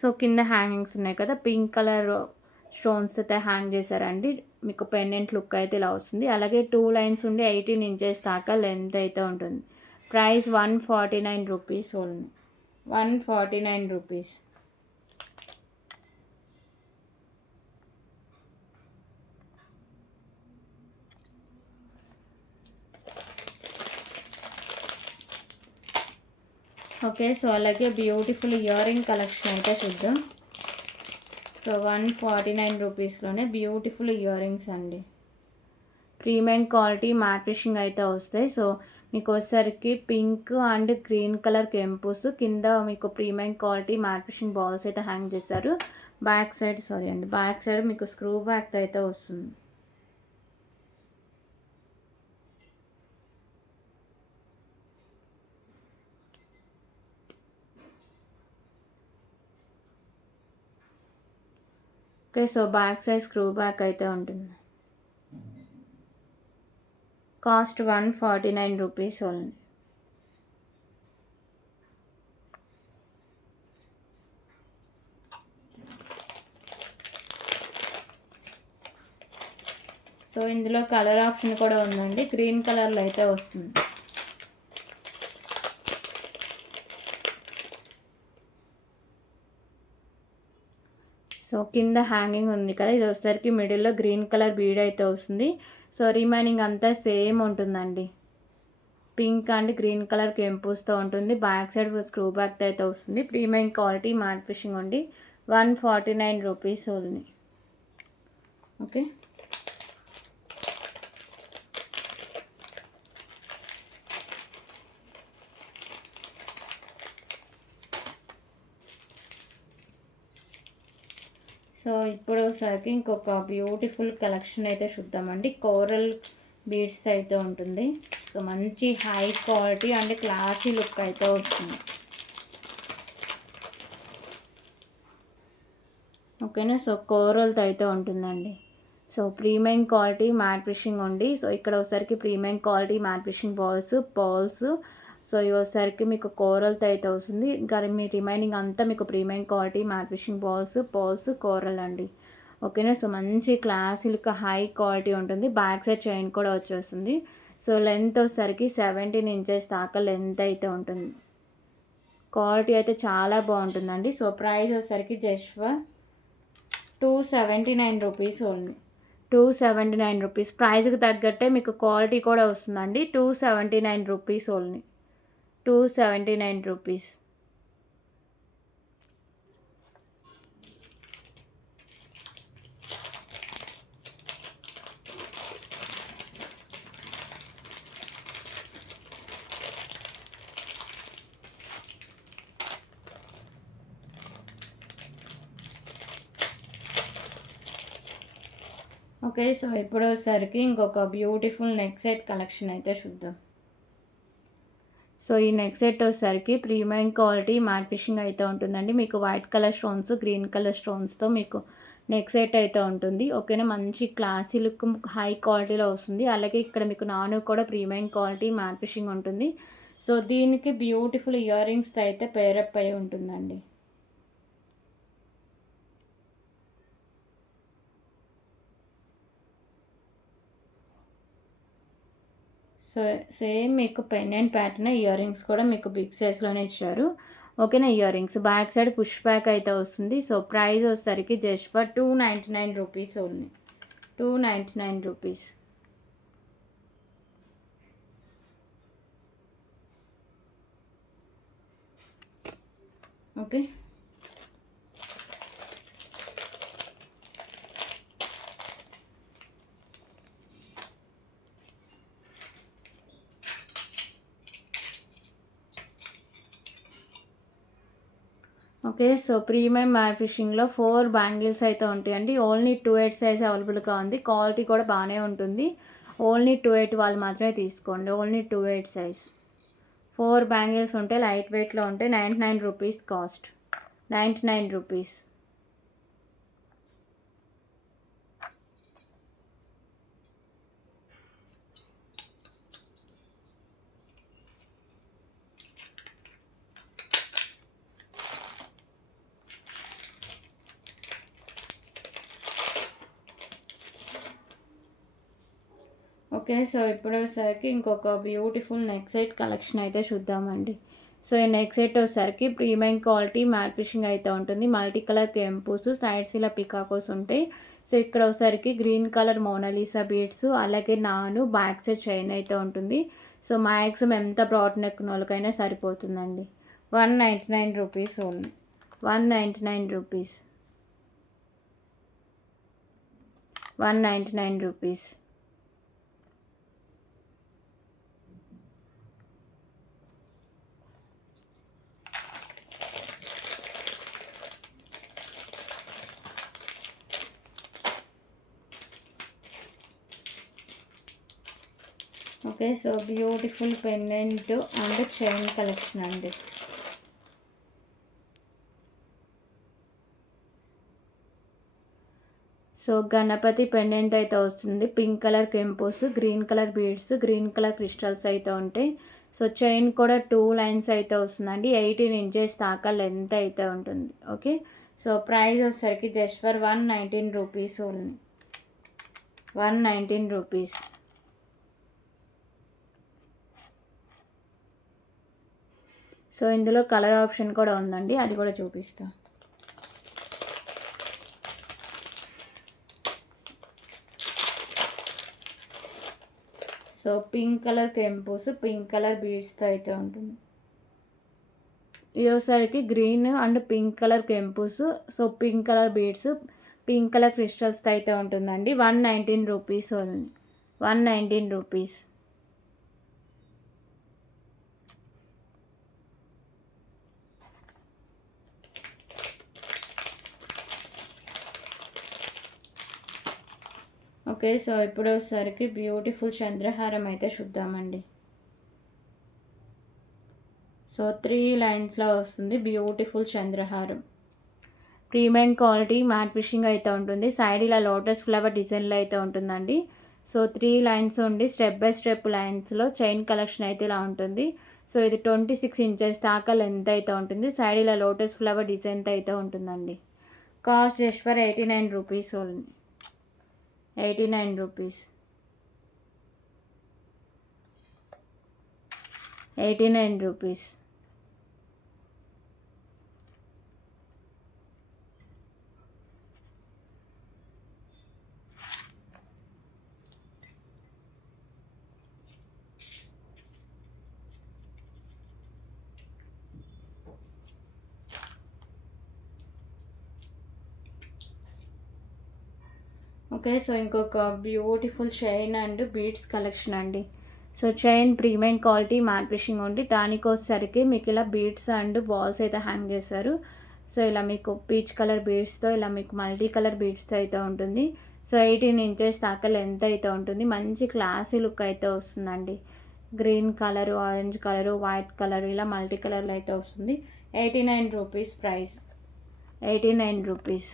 సో కింద హ్యాంగింగ్స్ ఉన్నాయి కదా, పింక్ కలర్ స్టోన్స్ అయితే హ్యాంగ్ చేశారండి. మీకు పెండెంట్ లుక్ అయితే ఇలా వస్తుంది. అలాగే 2 లైన్స్ ఉండి 18 ఇంచెస్ దాకా లెంత్ అయితే ఉంటుంది. ప్రైస్ 149 rupees only, 149 rupees. Okay, so అలాగే బ్యూటిఫుల్ ఇయర్ రింగ్ కలెక్షన్ అయితే చూద్దాం. సో 149 రూపీస్లోనే బ్యూటిఫుల్ ఇయర్ రింగ్స్ అండి. ప్రీమియం క్వాలిటీ మ్యాట్ ఫినిషింగ్ అయితే వస్తాయి. సో మీకు వచ్చేసరికి పింక్ అండ్ గ్రీన్ కలర్ కెంపుస్, కింద మీకు premium quality matte finishing balls అయితే హ్యాంగ్ చేశారు. బ్యాక్ సైడ్ మీకు స్క్రూ బ్యాక్ అయితే వస్తుంది. Okay, so back side screw back అయితే ఉంటుంది. కాస్ట్ 149 రూపీస్ ఓన్లీ. సో ఇందులో కలర్ ఆప్షన్ కూడా ఉందండి, గ్రీన్ కలర్లో అయితే వస్తుంది. సో కింద హ్యాంగింగ్ ఉంది కదా, ఇది వచ్చేసరికి మిడిల్లో గ్రీన్ కలర్ బీడ్ అయితే వస్తుంది. సో రిమైనింగ్ అంతా సేమ్ ఉంటుందండి. పింక్ అండ్ గ్రీన్ కలర్ కెంపుస్తో ఉంటుంది. బ్యాక్ సైడ్ స్క్రూ బ్యాక్ అయితే వస్తుంది. ప్రీమియం క్వాలిటీ మ్యాట్ ఫినిషింగ్ ఉంది. 149 రూపీస్ ఓన్లీ. ఓకే, సో ఇప్పుడు ఒకసారికి ఇంకొక బ్యూటిఫుల్ కలెక్షన్ అయితే చూద్దామండి. కోరల్ బీడ్స్ అయితే ఉంటుంది. సో మంచి high quality and classy look అయితే వస్తుంది. ఓకేనా, సో కోరల్తో అయితే ఉంటుందండి. So premium quality matte finishing ఉంది. సో ఇక్కడ ఒకసారికి premium quality matte finishing pearls. So ఇవి వచ్చేసరికి మీకు కోరల్తో అయితే వస్తుంది. ఇంకా మీ రిమైనింగ్ అంతా మీకు premium quality matte finishing pearls coral అండి. ఓకేనా, సో మంచి క్లాసీ లుక్ హై క్వాలిటీ ఉంటుంది. బ్యాక్ సైడ్ చైన్ కూడా వచ్చేస్తుంది. సో లెంత్ వచ్చేసరికి 17 ఇంచెస్ దాకా లెంత్ అయితే ఉంటుంది. క్వాలిటీ అయితే చాలా బాగుంటుందండి. సో ప్రైస్ వచ్చేసరికి జస్ట్ ఫర్ 279 రూపీస్ ఓన్లీ, 279 రూపీస్. ప్రైస్కి తగ్గట్టే మీకు క్వాలిటీ కూడా వస్తుందండి. 279 rupees only, 279 rupees. Okay, so ఇప్పుడు వచ్చేసరికి ఇంకొక బ్యూటిఫుల్ నెక్ సెట్ కలెక్షన్ అయితే చూద్దాం. సో ఈ నెక్ సెట్ వచ్చేసరికి ప్రీమియం క్వాలిటీ మ్యాట్ ఫినిషింగ్ అయితే ఉంటుందండి. మీకు white colour stones, green colour స్టోన్స్తో మీకు నెక్ సెట్ అయితే ఉంటుంది. ఓకేనా, మంచి క్లాసీ లుక్ హై క్వాలిటీలో వస్తుంది. అలాగే ఇక్కడ మీకు నాను కూడా ప్రీమియం క్వాలిటీ మ్యాట్ ఫినిషింగ్ ఉంటుంది. సో దీనికి బ్యూటిఫుల్ ఇయర్ రింగ్స్ అయితే పేరప్ అయి ఉంటుందండి. సో సేమ్ మీకు పెండెంట్ ప్యాటర్న్ ఇయర్ రింగ్స్ కూడా మీకు బిగ్ సైజ్లోనే ఇచ్చారు. ఓకేనా, ear rings back side push back అయితే వస్తుంది. సో ప్రైస్ వచ్చేసరికి just for 299 rupees only, 299 rupees. Okay. Okay. So, premium matte ఫిషింగ్‌లో 4 బ్యాంగిల్స్ అయితే ఉంటాయండి. ఓన్లీ 2/8 సైజ్ అవైలబుల్‌గా ఉంది. క్వాలిటీ కూడా బాగానే ఉంటుంది. ఓన్లీ 2/8 వాళ్ళు మాత్రమే తీసుకోండి. Only 2/8 size. 4 బ్యాంగిల్స్ ఉంటాయి. లైట్ వెయిట్‌లో ఉంటాయి. 99 rupees cost. 99 rupees. Okay. So, ఇప్పుడొచ్చేసరికి ఇంకొక బ్యూటిఫుల్ నెక్ సెట్ కలెక్షన్ అయితే చూద్దామండి. సో, ఈ నెక్ సెట్ వచ్చేసరికి ప్రీమియం క్వాలిటీ మ్యాట్ ఫిషింగ్ అయితే ఉంటుంది. మల్టీ కలర్ కెంపుస్, సైడ్స్ ఇలా పికాకోస్ ఉంటాయి. సో, ఇక్కడ వచ్చేసరికి గ్రీన్ కలర్ మోనాలిసా బీడ్స్, అలాగే బ్యాక్ సైడ్ చైన్ అయితే ఉంటుంది. సో, మ్యాక్సిమం ఎంత బ్రాడ్ నెక్ ఉన్నోళ్ళకైనా సరిపోతుందండి. 199 rupees only. 199 rupees. 199 rupees. Okay. So, beautiful pendant and chain collection అండి. సో, గణపతి పెండెంట్ అయితే వస్తుంది. పింక్ కలర్ కెంపోస్, green colour beads, green colour crystals అయితే ఉంటాయి. సో, చైన్ కూడా 2 లైన్స్ అయితే వస్తుందండి. 18 ఇంచెస్ దాకా లెంత్ అయితే ఉంటుంది. ఓకే. సో, ప్రైస్ వచ్చేసరికి just for 119 rupees only. 119 rupees. So, ఇందులో కలర్ ఆప్షన్ కూడా ఉందండి. అది కూడా చూపిస్తా. సో, పింక్ కలర్ కెంపోస్, పింక్ కలర్ బీడ్స్తో అయితే ఉంటుంది. ఇదోసరికి గ్రీన్ అండ్ పింక్ కలర్ కెంపోస్, so pink colour beads, pink colour క్రిస్టల్స్తో అయితే ఉంటుందండి. 119 rupees only. 119 rupees. Okay. So, ఇప్పుడు వచ్చేసరికి బ్యూటిఫుల్ చంద్రహారం అయితే చూద్దామండి. సో, 3 లైన్స్లో వస్తుంది బ్యూటిఫుల్ చంద్రహారం. ప్రీమియం క్వాలిటీ మ్యాట్ ఫిషింగ్ అయితే ఉంటుంది. సైడ్ ఇలా లోటస్ ఫ్లవర్ డిజైన్లో అయితే ఉంటుందండి. సో, 3 లైన్స్ ఉండి స్టెప్ బై స్టెప్ లైన్స్లో చైన్ కలెక్షన్ అయితే ఇలా ఉంటుంది. సో, ఇది 26 ఇంచెస్ దాకా లెంత్ అయితే ఉంటుంది. సైడ్ ఇలా లోటస్ ఫ్లవర్ డిజైన్తో అయితే ఉంటుందండి. Cost just for 89 rupees only. 89 rupees. 89 rupees. Okay. So, ఇంకొక beautiful chain and beads collection అండి. So, chain premium quality matte fishing ఉండి దానికొచ్చేసరికి మీకు ఇలా బీడ్స్ అండ్ బాల్స్ అయితే హ్యాంగ్ చేశారు. సో, ఇలా మీకు పీచ్ కలర్ బీడ్స్తో ఇలా మీకు మల్టీ కలర్ బీడ్స్తో అయితే ఉంటుంది. సో, 18 ఇంచెస్ దాకా లెంత్ అయితే ఉంటుంది. మంచి క్లాసీ లుక్ అయితే వస్తుందండి. Green colour, orange colour, white colour ఇలా మల్టీ కలర్లో అయితే వస్తుంది. 89 rupees price. 89 rupees.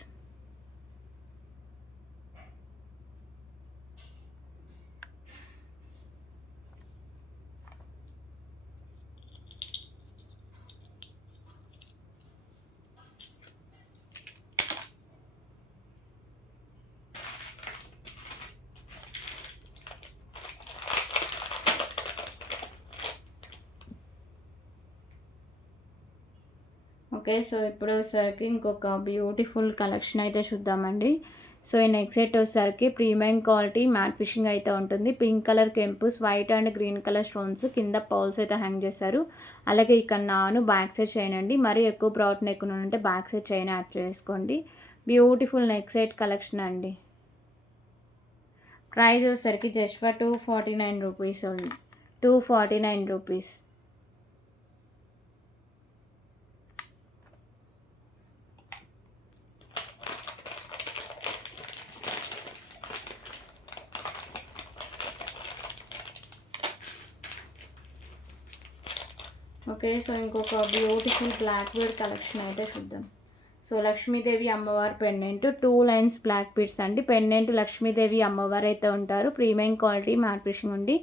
Okay. So, ఇప్పుడు వచ్చేసరికి ఇంకొక బ్యూటిఫుల్ కలెక్షన్ అయితే చూద్దామండి. సో ఈ నెక్ సెట్ వచ్చేసరికి ప్రీమియం క్వాలిటీ మ్యాట్ ఫిషింగ్ అయితే ఉంటుంది. పింక్ కలర్ కెంపుస్, white and green colour stones, కింద పౌల్స్ అయితే హ్యాంగ్ చేశారు. అలాగే ఇక్కడ నాను బ్యాక్ సైడ్ చైన్ అండి. మరీ ఎక్కువ బ్రాడ్ నెక్ ఉంటే బ్యాక్ సైడ్ చైన్ యాడ్ చేసుకోండి. బ్యూటిఫుల్ నెక్ సెట్ కలెక్షన్ అండి. ప్రైస్ వచ్చేసరికి just for 249 rupees only. 249 rupees. Okay, so ఇంకొక బ్యూటిఫుల్ బ్లాక్ బీడ్ కలెక్షన్ అయితే చూద్దాం. సో లక్ష్మీదేవి అమ్మవారి పెండెంట్ 2 లైన్స్ బ్లాక్ బీడ్స్ అండి. పెండెంట్ లక్ష్మీదేవి అమ్మవారు అయితే ఉంటారు. ప్రీమియం క్వాలిటీ మ్యాట్ ఫిషింగ్ ఉండి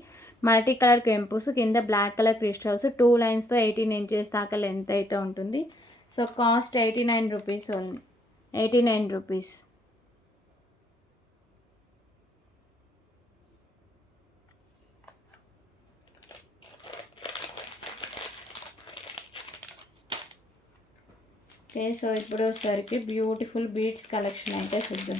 మల్టీ కలర్ కెంపుస్, కింద బ్లాక్ కలర్ క్రిస్టల్స్, 2 లైన్స్తో 18 ఇంచెస్ దాకా లెంత్ అయితే ఉంటుంది. So cost 89 rupees only. 89 rupees. Okay, so ఇప్పుడు వచ్చేసరికి బ్యూటిఫుల్ బీడ్స్ కలెక్షన్ అయితే చూద్దాం.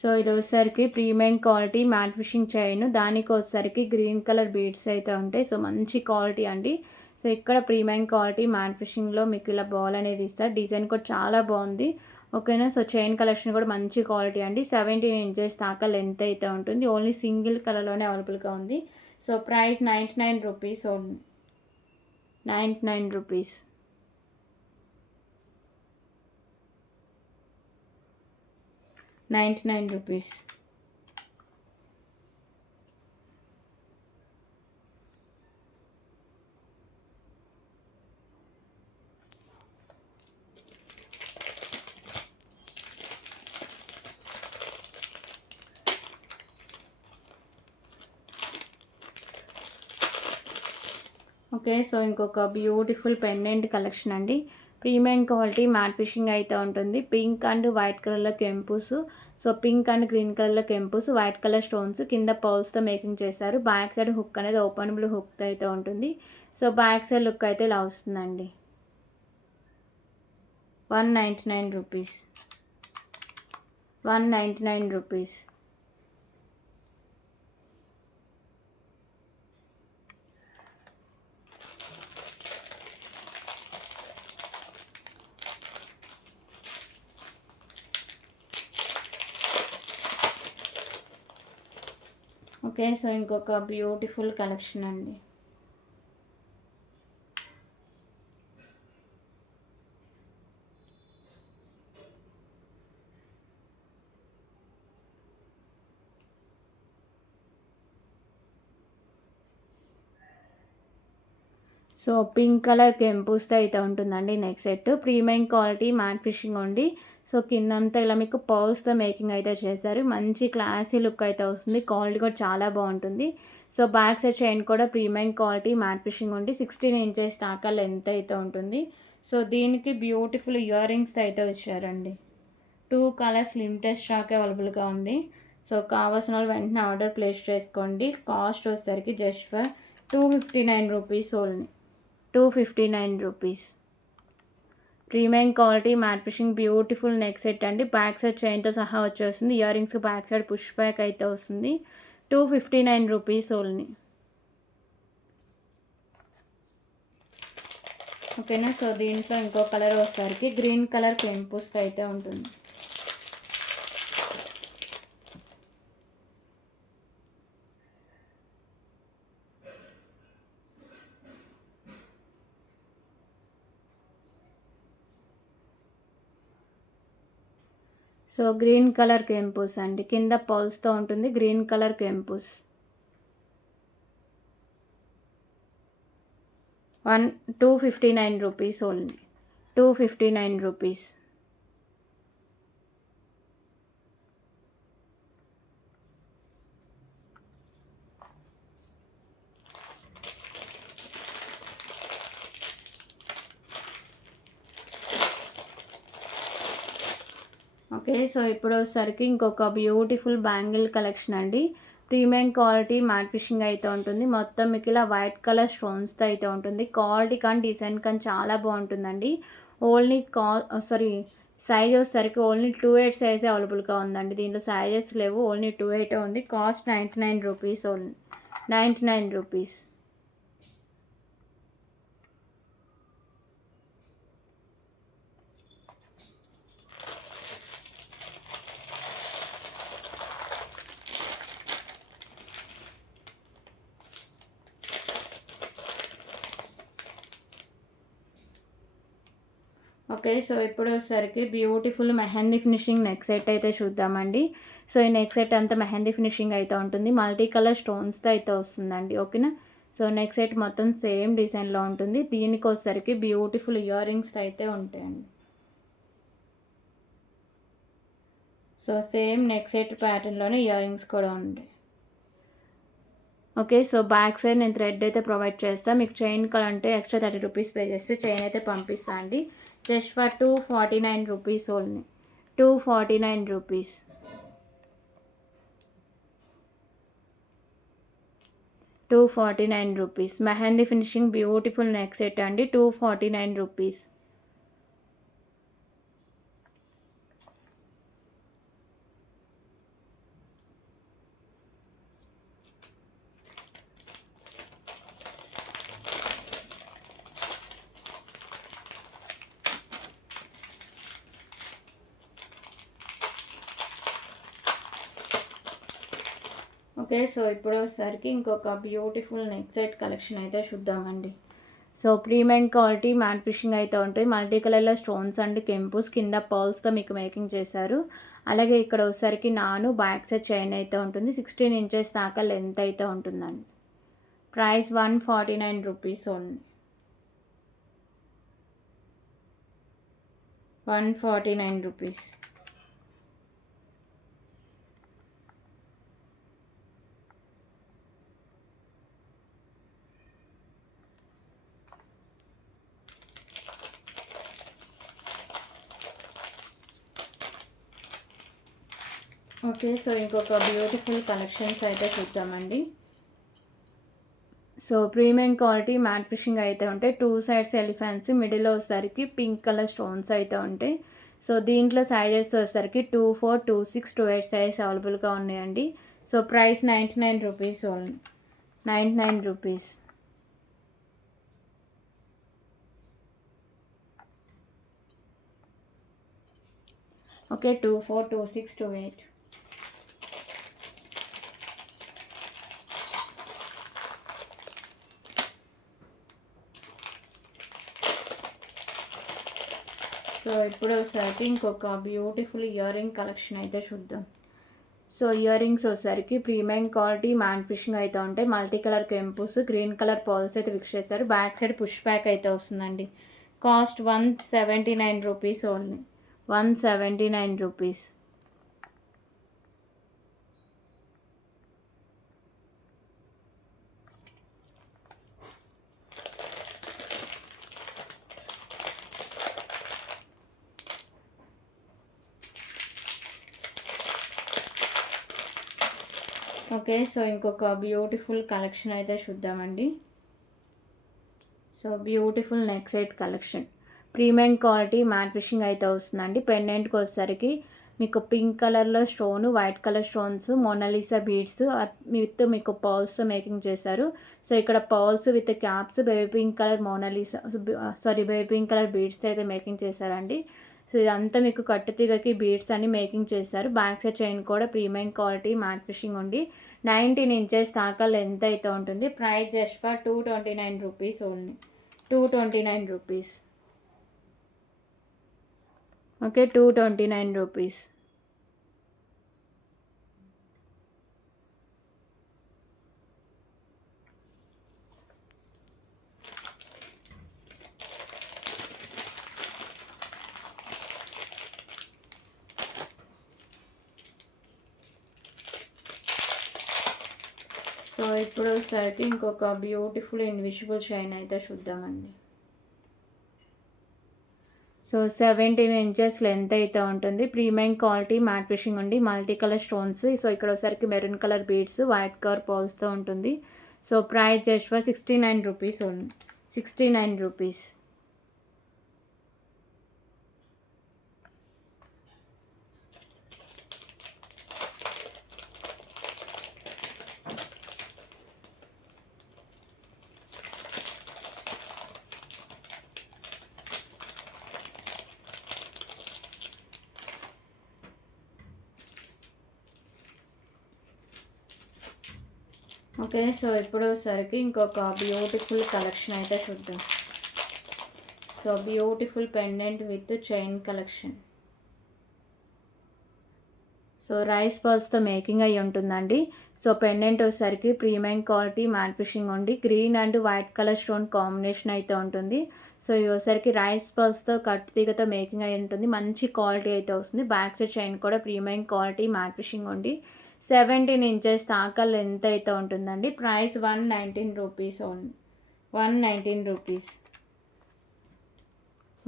సో ఇది వచ్చేసరికి premium quality matte fishing chain, దానికి వచ్చేసరికి గ్రీన్ కలర్ బీడ్స్ అయితే ఉంటాయి. సో మంచి క్వాలిటీ అండి. సో ఇక్కడ ప్రీమియం క్వాలిటీ మ్యాట్ ఫిషింగ్లో మీకు ఇలా బాల్ అనేది ఇస్తారు. డిజైన్ కూడా చాలా బాగుంది. ఓకేనా. సో చైన్ కలెక్షన్ కూడా మంచి క్వాలిటీ అండి. 17 ఇంచెస్ దాకా లెంత్ అయితే ఉంటుంది. ఓన్లీ సింగిల్ కలర్లోనే అవైలబుల్గా ఉంది. So price 99 rupees only. 99 rupees. Rupees. Okay, so ఇంకొక బ్యూటిఫుల్ పెండెంట్ కలెక్షన్ అండి. ప్రీమియం క్వాలిటీ మ్యాట్ ఫిషింగ్ అయితే ఉంటుంది. పింక్ అండ్ వైట్ కలర్లో కెంపుస్, సో పింక్ అండ్ గ్రీన్ కలర్లో కెంపుస్, వైట్ కలర్ స్టోన్స్, కింద పౌల్స్తో మేకింగ్ చేశారు. బ్యాక్ సైడ్ హుక్ అనేది ఓపెనబుల్ హుక్ అయితే ఉంటుంది. సో బ్యాక్ సైడ్ లుక్ అయితే ఇలా వస్తుందండి. 199 రూపీస్. 199 రూపీస్. ఓకే, సో ఇంకొక బ్యూటిఫుల్ కలెక్షన్ అండి. సో పింక్ కలర్ కెంపుస్తో అయితే ఉంటుందండి next set. Premium quality matte fishing ఉండి, సో కిందంతా ఇలా మీకు పర్ల్స్తో మేకింగ్ అయితే చేశారు. మంచి క్లాసీ లుక్ అయితే వస్తుంది. క్వాలిటీ కూడా చాలా బాగుంటుంది. సో బ్యాక్ సైడ్ చైన్ కూడా ప్రీమియం క్వాలిటీ మ్యాట్ ఫిషింగ్ ఉండి 16 ఇంచెస్ దాకా లెంత్ అయితే ఉంటుంది. సో దీనికి బ్యూటిఫుల్ ఇయర్ రింగ్స్ అయితే వచ్చారండి. 2 కలర్స్ లిమిటెడ్ స్టాక్ అవైలబుల్గా ఉంది. సో కావాల్సిన వాళ్ళు వెంటనే ఆర్డర్ ప్లేస్ చేసుకోండి. కాస్ట్ వచ్చేసరికి just for 259 rupees only. 259 rupees. Premium quality matte fishing beautiful neck set అండి. బ్యాక్ సైడ్ చైన్తో సహా వచ్చేస్తుంది. Year rings back side push back అయితే వస్తుంది. 259 రూపీస్ ఓన్లీ. ఓకేనా. సో దీంట్లో ఇంకో కలర్ వచ్చేసరికి గ్రీన్ కలర్ కెంపుస్ అయితే ఉంటుంది. సో గ్రీన్ కలర్ కెంపుస్ అండి. కింద పౌల్స్తో ఉంటుంది. గ్రీన్ కలర్ కెంపుస్. 259 rupees only. 259 rupees. Okay, so ఇప్పుడు వచ్చేసరికి ఇంకొక బ్యూటిఫుల్ బ్యాంగిల్ కలెక్షన్ అండి. ప్రీమియం క్వాలిటీ మ్యాట్ ఫినిషింగ్ అయితే ఉంటుంది. మొత్తం మీకు ఇలా వైట్ కలర్ స్టోన్స్తో అయితే ఉంటుంది. క్వాలిటీ కానీ డిజైన్ కానీ చాలా బాగుంటుందండి. ఓన్లీ సైజ్ వచ్చేసరికి ఓన్లీ 2/8 సైజే అవైలబుల్గా ఉందండి. దీంట్లో సైజెస్ లేవు, ఓన్లీ 2/8 ఉంది. కాస్ట్ 99 rupees only, 99 rupees. Okay, so ఇప్పుడు వచ్చేసరికి బ్యూటిఫుల్ మెహందీ ఫినిషింగ్ నెక్ సెట్ అయితే చూద్దామండి. సో ఈ నెక్ సెట్ అంతా మెహందీ ఫినిషింగ్ అయితే ఉంటుంది. మల్టీ కలర్ స్టోన్స్తో అయితే వస్తుందండి. ఓకేనా. సో నెక్ సెట్ మొత్తం సేమ్ డిజైన్లో ఉంటుంది. దీనికి వచ్చేసరికి బ్యూటిఫుల్ ఇయర్ రింగ్స్ అయితే ఉంటాయండి. సో సేమ్ నెక్ సెట్ ప్యాటర్న్లోనే ఇయర్ రింగ్స్ కూడా ఉంటాయి. ఓకే, సో బ్యాక్ సైడ్ నేను థ్రెడ్ అయితే ప్రొవైడ్ చేస్తాను. మీకు చైన్ కావాలంటే ఎక్స్ట్రా 30 రూపీస్ పే చేస్తే చైన్ అయితే పంపిస్తాను అండి. Just for 249 rupees only, 249 rupees. Rupees mehndi finishing beautiful neck set అండి. 249 రూపీస్. ఓకే, సో ఇప్పుడు వచ్చేసరికి ఇంకొక బ్యూటిఫుల్ నెక్ సెట్ కలెక్షన్ అయితే చూద్దామండి. So premium quality matte finishing అయితే ఉంటుంది. మల్టీ కలర్లో స్టోన్స్ అండ్ కెంపుస్ కింద పర్ల్స్తో మీకు మేకింగ్ చేశారు. అలాగే ఇక్కడ వచ్చేసరికి బ్యాక్ సైడ్ చైన్ అయితే ఉంటుంది. 16 ఇంచెస్ దాకా లెంత్ అయితే ఉంటుందండి. ప్రైస్ 149 rupees only, 149 rupees. Okay, so ఇంకొక బ్యూటిఫుల్ కలెక్షన్స్ అయితే చూద్దామండి. So premium quality matte finishing అయితే ఉంటాయి. 2 సైడ్స్ ఎలిఫెంట్స్, మిడిల్లో వచ్చేసరికి పింక్ కలర్ స్టోన్స్ అయితే ఉంటాయి. సో దీంట్లో సైజెస్ వచ్చేసరికి 24, 26, 28 సైజ్ అవైలబుల్గా ఉన్నాయండి. So price 99 rupees only, 99 rupees. Okay, 24, 26, 28. So ఇప్పుడు వచ్చేసరికి ఇంకొక బ్యూటిఫుల్ ఇయర్ రింగ్ కలెక్షన్ అయితే చూద్దాం. సో ఇయర్ రింగ్స్ వచ్చేసరికి ప్రీమియం క్వాలిటీ మ్యాట్ ఫినిషింగ్ అయితే ఉంటాయి. మల్టీ కలర్ కెంపుస్, గ్రీన్ కలర్ పర్ల్స్ అయితే ఫిక్స్ చేస్తారు. బ్యాక్ సైడ్ పుష్ బ్యాక్ అయితే వస్తుందండి. Cost 179 rupees only, 179 rupees. Okay, so ఇంకొక బ్యూటిఫుల్ కలెక్షన్ అయితే చూద్దామండి. So beautiful neck set collection, premium quality matte finishing అయితే వస్తుందండి. పెండెంట్కి వచ్చేసరికి మీకు పింక్ కలర్లో stone, white colour stones, Mona Lisa beads with మీకు పర్ల్స్తో మేకింగ్ చేశారు. సో ఇక్కడ pearls with caps, baby pink colour baby pink colour beads అయితే మేకింగ్ చేశారండి. సో ఇదంతా మీకు కట్టుతీగకి బీడ్స్ అన్ని మేకింగ్ చేశారు. బ్యాక్ సైడ్ చైన్ కూడా ప్రీమియం క్వాలిటీ మ్యాట్ ఫినిషింగ్ ఉండి 19 ఇంచెస్ దాకా లెంత్ అయితే ఉంటుంది. Price just for 229 rupees only, 229 rupees. Okay, 229 rupees. So ఇప్పుడు వచ్చేసరికి ఇంకొక బ్యూటిఫుల్ ఇన్విజిబుల్ చైన్ అయితే చూద్దామండి. సో 17 ఇంచెస్ లెంత్ అయితే ఉంటుంది. ప్రీమియం క్వాలిటీ మ్యాట్ ఫినిషింగ్ ఉండి మల్టీ కలర్ స్టోన్స్. సో ఇక్కడ వచ్చేసరికి maroon colour beads white colour పర్ల్స్తో ఉంటుంది. So price just for 69 rupees only. 69 rupees. Okay, so ఇప్పుడు సరికి ఇంకొక బ్యూటిఫుల్ కలెక్షన్ అయితే చూద్దాం. So beautiful pendant with chain collection. So rice పర్ల్స్తో మేకింగ్ అయ్యి ఉంటుందండి. సో పెండెంట్ వచ్చేసరికి ప్రీమియం క్వాలిటీ మ్యాట్ ఫినిషింగ్ ఉండి green and white colour stone combination అయితే ఉంటుంది. సో ఇవి వచ్చేసరికి రైస్ పర్ల్స్తో కట్ తీగతో మేకింగ్ అయి ఉంటుంది. మంచి క్వాలిటీ అయితే వస్తుంది. బ్యాక్ సైడ్ చైన్ కూడా ప్రీమియం క్వాలిటీ మ్యాట్ ఫినిషింగ్ ఉండి 17 ఇంచెస్ దాకా లెంత్ అయితే ఉంటుందండి. ప్రైస్ 119 రూపీస్ ఓన్లీ. 119 రూపీస్.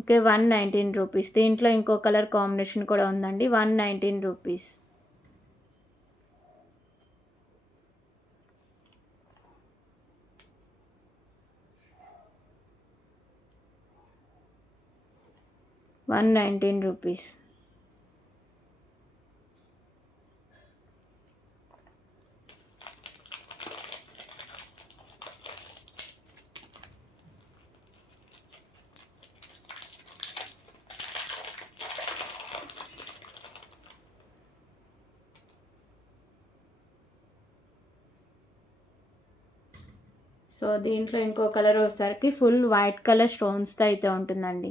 ఓకే, 119 రూపీస్. దీంట్లో ఇంకో కలర్ కాంబినేషన్ కూడా ఉందండి. 119 రూపీస్. ₹119. సో దీంట్లో ఇంకో కలర్ వచ్చేసరికి ఫుల్ వైట్ కలర్ స్టోన్స్తో అయితే ఉంటుందండి.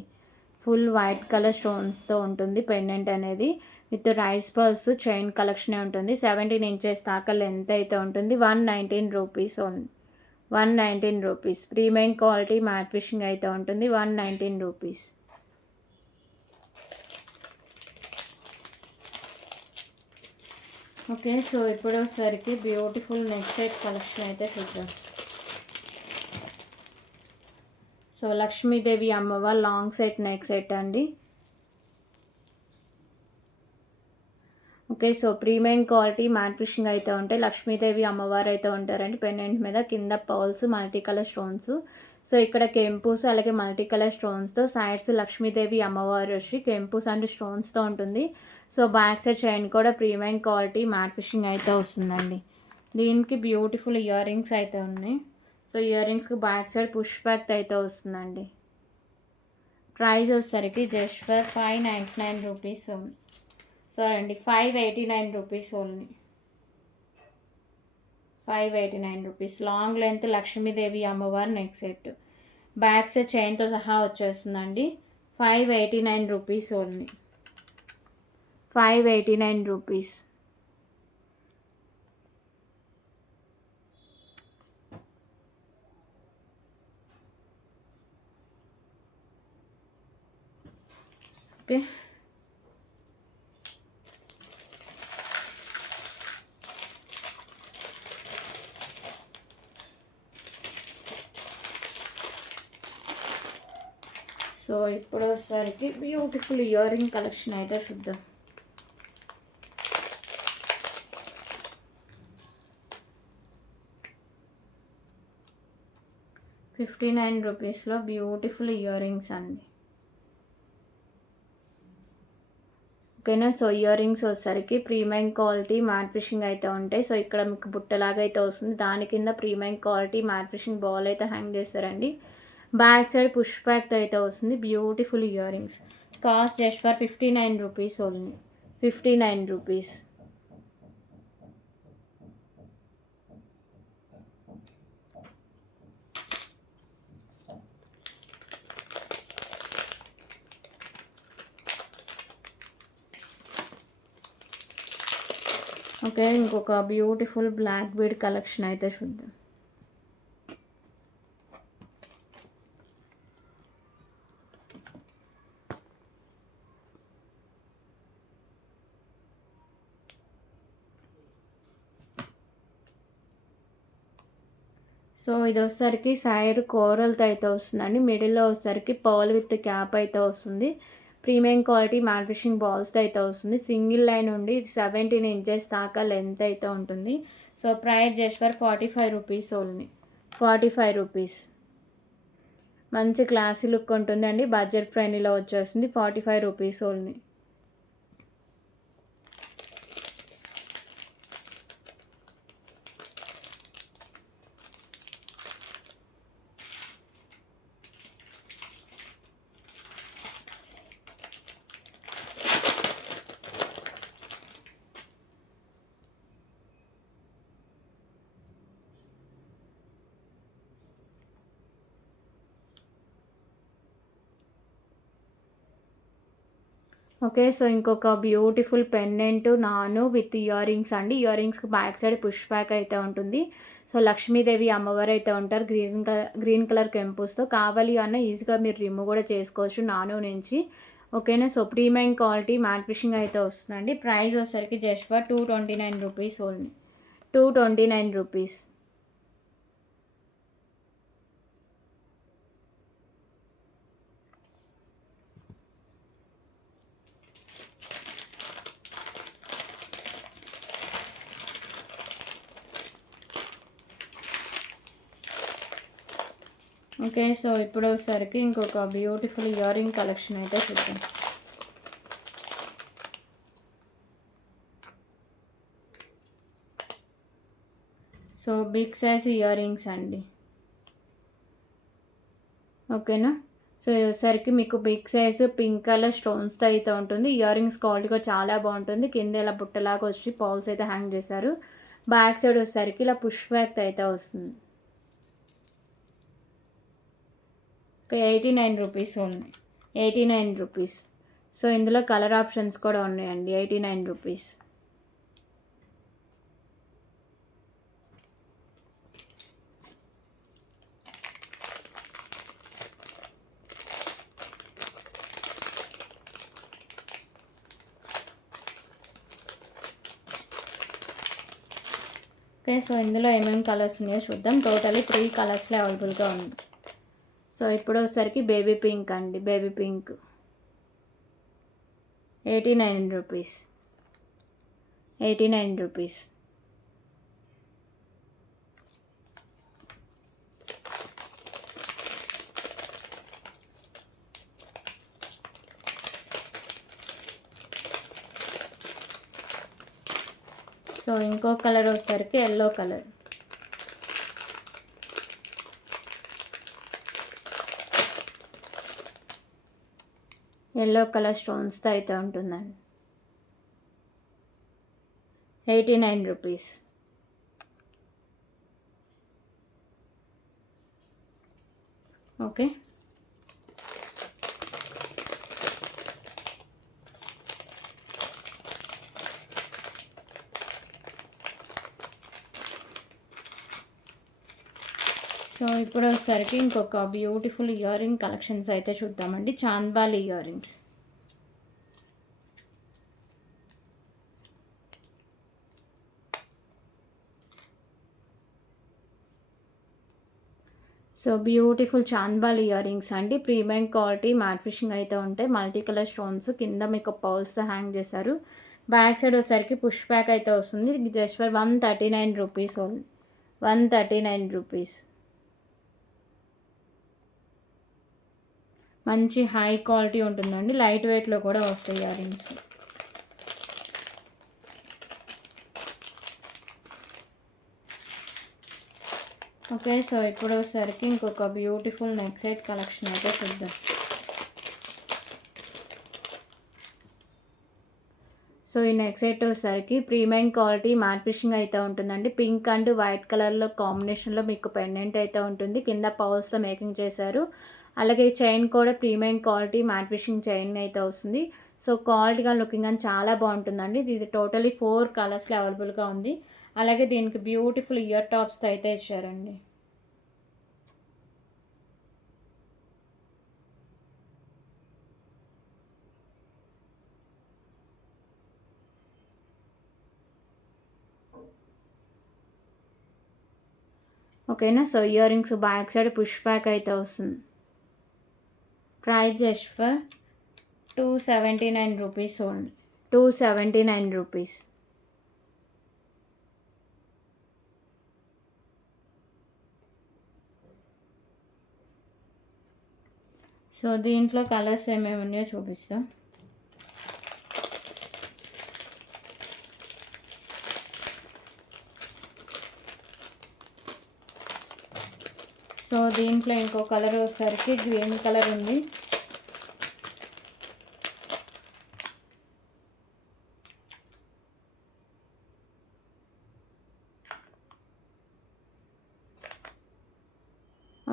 ఫుల్ వైట్ కలర్ స్టోన్స్తో ఉంటుంది పెండెంట్ అనేది. విత్ రైస్ పర్ల్స్ చైన్ కలెక్షనే ఉంటుంది. 17 ఇంచెస్ దాకా లెంత్ అయితే ఉంటుంది. 119 rupees only. 119 rupees. Premium quality matte finishing అయితే ఉంటుంది. 119 రూపీస్. ఓకే, సో ఇప్పుడు వచ్చేసరికి బ్యూటిఫుల్ నెక్ సెట్ కలెక్షన్ అయితే చూద్దాం. సో లక్ష్మీదేవి అమ్మవారు లాంగ్ సెట్ నెక్ సెట్ అండి. Okay, so premium quality matte finishing అయితే ఉంటాయి. లక్ష్మీదేవి అమ్మవారు అయితే ఉంటారండి. పెండెంట్ మీద కింద pearls multi colour stones. So ఇక్కడ కెంపుస్ అలాగే మల్టీ కలర్ స్టోన్స్తో సైడ్స్ లక్ష్మీదేవి అమ్మవారు వచ్చి కెంపుస్ అండ్ స్టోన్స్తో ఉంటుంది. సో బ్యాక్ సైడ్ చైన్ కూడా ప్రీమియం క్వాలిటీ మ్యాట్ ఫినిషింగ్ అయితే వస్తుందండి. దీనికి బ్యూటిఫుల్ ఇయర్ రింగ్స్ అయితే ఉన్నాయి. సో ఇయర్ రింగ్స్కి బ్యాక్ సైడ్ పుష్ బ్యాక్ అయితే వస్తుందండి. ప్రైస్ వచ్చేసరికి జస్ట్ ఫర్ 599 రూపీస్. సారీ అండి, 589 rupees only. 589 rupees. Long length Lakshmidevi అమ్మవారి నెక్ సెట్ బ్యాక్ సైడ్ చైన్తో సహా వచ్చేస్తుందండి. 589 rupees only. 589 rupees. Okay, so ఇప్పుడు వచ్చేసరికి బ్యూటిఫుల్ ఇయర్ రింగ్ కలెక్షన్ అయితే చూద్దాం. ₹59 బ్యూటిఫుల్ ఇయర్ రింగ్స్ అండి. ఓకేనా, సో ఇయర్ రింగ్స్ వచ్చేసరికి ప్రీమియం క్వాలిటీ మ్యాట్ ఫినిషింగ్ అయితే ఉంటాయి. సో ఇక్కడ మీకు బుట్టలాగా అయితే వస్తుంది. దాని కింద premium quality matte finishing ball అయితే హ్యాంగ్ చేస్తారండి. బ్యాక్ సైడ్ పుష్ బ్యాక్ అయితే వస్తుంది. Beautiful ear rings. Cost just for 59 rupees only. 59 rupees. Okay, ఇంకొక బ్యూటిఫుల్ బ్లాక్ బీడ్ కలెక్షన్ అయితే చూద్దాం. సో ఇది వచ్చేసరికి సైడ్ కోరల్తో అయితే వస్తుందండి. మిడిల్లో వచ్చేసరికి పర్ల్ విత్ క్యాప్ అయితే వస్తుంది. ప్రీమియం క్వాలిటీ మ్యాట్ ఫినిషింగ్ బాల్స్తో అయితే వస్తుంది. సింగిల్ లైన్ ఉండి 17 ఇంచెస్ దాకా లెంత్ అయితే ఉంటుంది. So price just for 45 rupees only. 45 rupees. మంచి క్లాసీ లుక్ ఉంటుందండి. బడ్జెట్ ఫ్రెండ్లీలో వచ్చేస్తుంది. 45 రూపీస్ ఓన్లీ. ఓకే. సో ఇంకొక బ్యూటిఫుల్ పెండెంట్ నాను విత్ ఇయర్ రింగ్స్ అండి. ఇయర్ రింగ్స్‌కి బ్యాక్ సైడ్ పుష్ బ్యాక్ అయితే ఉంటుంది. సో లక్ష్మీదేవి అమ్మవారు అయితే ఉంటారు. గ్రీన్ కలర్ కెంపుస్‌తో. కావాలి అన్న ఈజీగా మీరు రిమూవ్ కూడా చేసుకోవచ్చు నాను నుంచి. ఓకేనా. So premium quality matte finishing అయితే వస్తుందండి. ప్రైస్ వచ్చేసరికి just for 229 rupees only. 229 rupees. Okay. So ఇప్పుడు వచ్చేసరికి ఇంకొక బ్యూటిఫుల్ ఇయర్ రింగ్ కలెక్షన్ అయితే చూద్దాం. So big size ear rings అండి. ఓకేనా. సో వచ్చేసరికి మీకు బిగ్ సైజు పింక్ కలర్ స్టోన్స్తో అయితే ఉంటుంది. ఇయర్ రింగ్స్ క్వాలిటీ కూడా చాలా బాగుంటుంది. కింద ఇలా బుట్టలాగా వచ్చి పౌల్స్ అయితే హ్యాంగ్ చేశారు. బ్యాక్ సైడ్ వచ్చేసరికి ఇలా పుష్ బ్యాక్ అయితే వస్తుంది. 89 రూపీస్ ఓన్లీ. 89 రూపీస్. సో ఇందులో కలర్ ఆప్షన్స్ కూడా ఉన్నాయండి. 89 రూపీస్. ఓకే. సో ఇందులో ఏమేమి కలర్స్ ఉన్నాయో చూద్దాం. టోటలీ 3 కలర్స్లో అవైలబుల్గా ఉంది. సో ఇప్పుడు వచ్చేసరికి బేబీ పింక్ అండి. Baby pink 89 rupees. 89 rupees. So ఇంకో కలర్ వచ్చేసరికి ఎల్లో కలర్. ఎల్లో కలర్ స్టోన్స్తో అయితే ఉంటుందండి. 89 రూపీస్. ఓకే. సో ఇప్పుడు వచ్చేసరికి ఇంకొక బ్యూటిఫుల్ ఇయర్ రింగ్ కలెక్షన్స్ అయితే చూద్దామండి. Chandbali ear rings. So beautiful chandbali ear rings అండి. ప్రీమియం క్వాలిటీ మ్యాట్ ఫినిషింగ్ అయితే ఉంటాయి. మల్టీ కలర్ స్టోన్స్ కింద మీకు పౌల్స్తో హ్యాంగ్ చేశారు. బ్యాక్ సైడ్ వచ్చేసరికి పుష్ బ్యాక్ అయితే వస్తుంది. Just for 139 rupees only. 139 రూపీస్. మంచి హై క్వాలిటీ ఉంటుందండి. లైట్ వెయిట్లో కూడా వస్తాయి ఇయర్ రింగ్స్. ఓకే. సో ఇప్పుడు వచ్చేసరికి ఇంకొక బ్యూటిఫుల్ నెక్ సెట్ కలెక్షన్ అయితే చూద్దాం. సో ఈ నెక్ సెట్ వచ్చేసరికి ప్రీమియం క్వాలిటీ మ్యాట్ ఫినిషింగ్ అయితే ఉంటుందండి. పింక్ అండ్ వైట్ కలర్లో కాంబినేషన్లో మీకు పెండెంట్ అయితే ఉంటుంది. కింద పౌల్స్తో మేకింగ్ చేశారు. అలాగే చైన్ కూడా premium quality matte finishing chain అయితే వస్తుంది. సో క్వాలిటీగా లుకింగ్ అని చాలా బాగుంటుందండి. ఇది టోటలీ 4 కలర్స్లో అవైలబుల్గా ఉంది. అలాగే దీనికి బ్యూటిఫుల్ ఇయర్ టాప్స్తో అయితే ఇచ్చారండి. ఓకేనా. So ear rings back side push back అయితే వస్తుంది. Price just for 279 rupees only. 279 rupees. So దీంట్లో కలర్స్ ఏమేమి ఉన్నాయో చూపిస్తా. సో దీంట్లో ఇంకో కలర్ వచ్చేసరికి గ్రీన్ కలర్ ఉంది.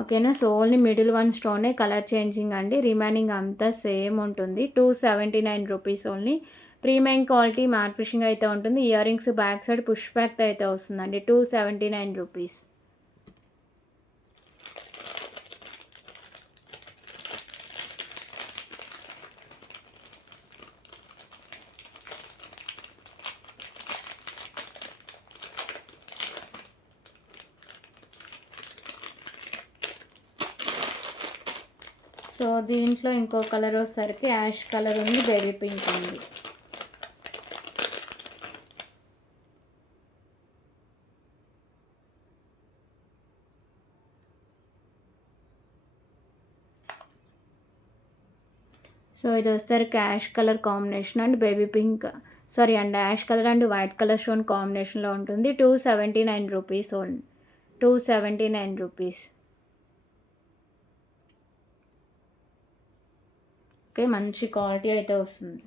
ఓకేనా. సో ఓన్లీ మిడిల్ వన్ స్టోనే కలర్ చేంజింగ్ అండి, రిమైనింగ్ అంతా సేమ్ ఉంటుంది. 279 rupees only. Premium quality matte fishing అయితే ఉంటుంది. Ear rings back side push back అయితే వస్తుందండి. 279 రూపీస్. సో దీంట్లో ఇంకో కలర్ వచ్చేసరికి యాష్ కలర్ ఉంది, బేబీ పింక్ ఉంది. సో ఇది వచ్చేసరికి ash colour combination and baby pink and ash colour and white colour stone కాంబినేషన్లో ఉంటుంది. 279 రూపీస్ ఓన్లీ. 279 రూపీస్. ఓకే, మంచి క్వాలిటీ అయితే వస్తుంది.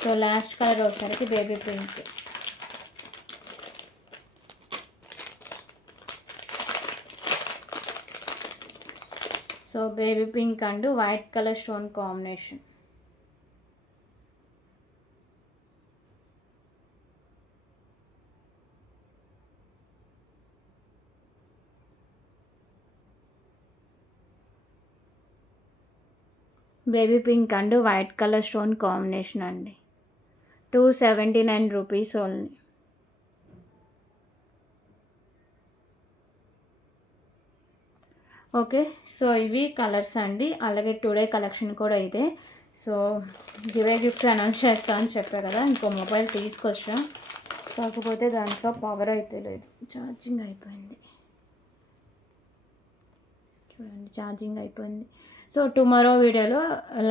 సో లాస్ట్ కలర్ వచ్చేసరికి baby pink. So baby pink and white colour stone combination. Baby pink and white colour stone combination అండి. 279 rupees only. Okay, so ఇవి కలర్స్ అండి. అలాగే టుడే కలెక్షన్ కూడా ఇదే. సో గివే గిఫ్ట్ అనౌన్స్ చేస్తా అని చెప్పా కదా, ఇంకో మొబైల్ తీసుకొచ్చా, కాకపోతే దాంట్లో పవర్ అయితే లేదు, ఛార్జింగ్ అయిపోయింది. చూడండి, ఛార్జింగ్ అయిపోయింది. సో టుమారో వీడియోలో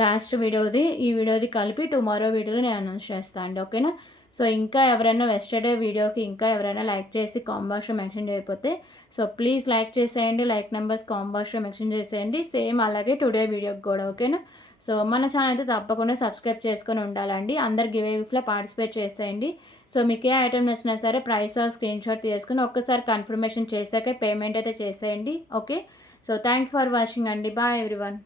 లాస్ట్ వీడియోది ఈ వీడియోది కలిపి టుమారో వీడియోలో నేను అనౌన్స్ చేస్తాను అండి. ఓకేనా. సో ఇంకా ఎవరైనా వెస్టర్డే వీడియోకి ఇంకా ఎవరైనా లైక్ చేసి కాంబాషో మెన్షన్ చేయకపోతే సో ప్లీజ్ లైక్ చేసేయండి, లైక్ నెంబర్స్ కాంబాషో మెన్షన్ చేసేయండి. సేమ్ అలాగే టుడే వీడియోకి కూడా. ఓకేనా. సో మన ఛానల్ అయితే తప్పకుండా సబ్స్క్రైబ్ చేసుకొని ఉండాలండి. అందరు గివ్ గిఫ్ట్లో పార్టిసిపేట్ చేసేయండి. సో మీకు ఏ ఐటమ్ నచ్చినా సరే ప్రైస్ స్క్రీన్ షాట్ తీసుకుని ఒక్కసారి కన్ఫర్మేషన్ చేశాక పేమెంట్ అయితే చేసేయండి. Okay. So thank you for watching అండి. Bye everyone.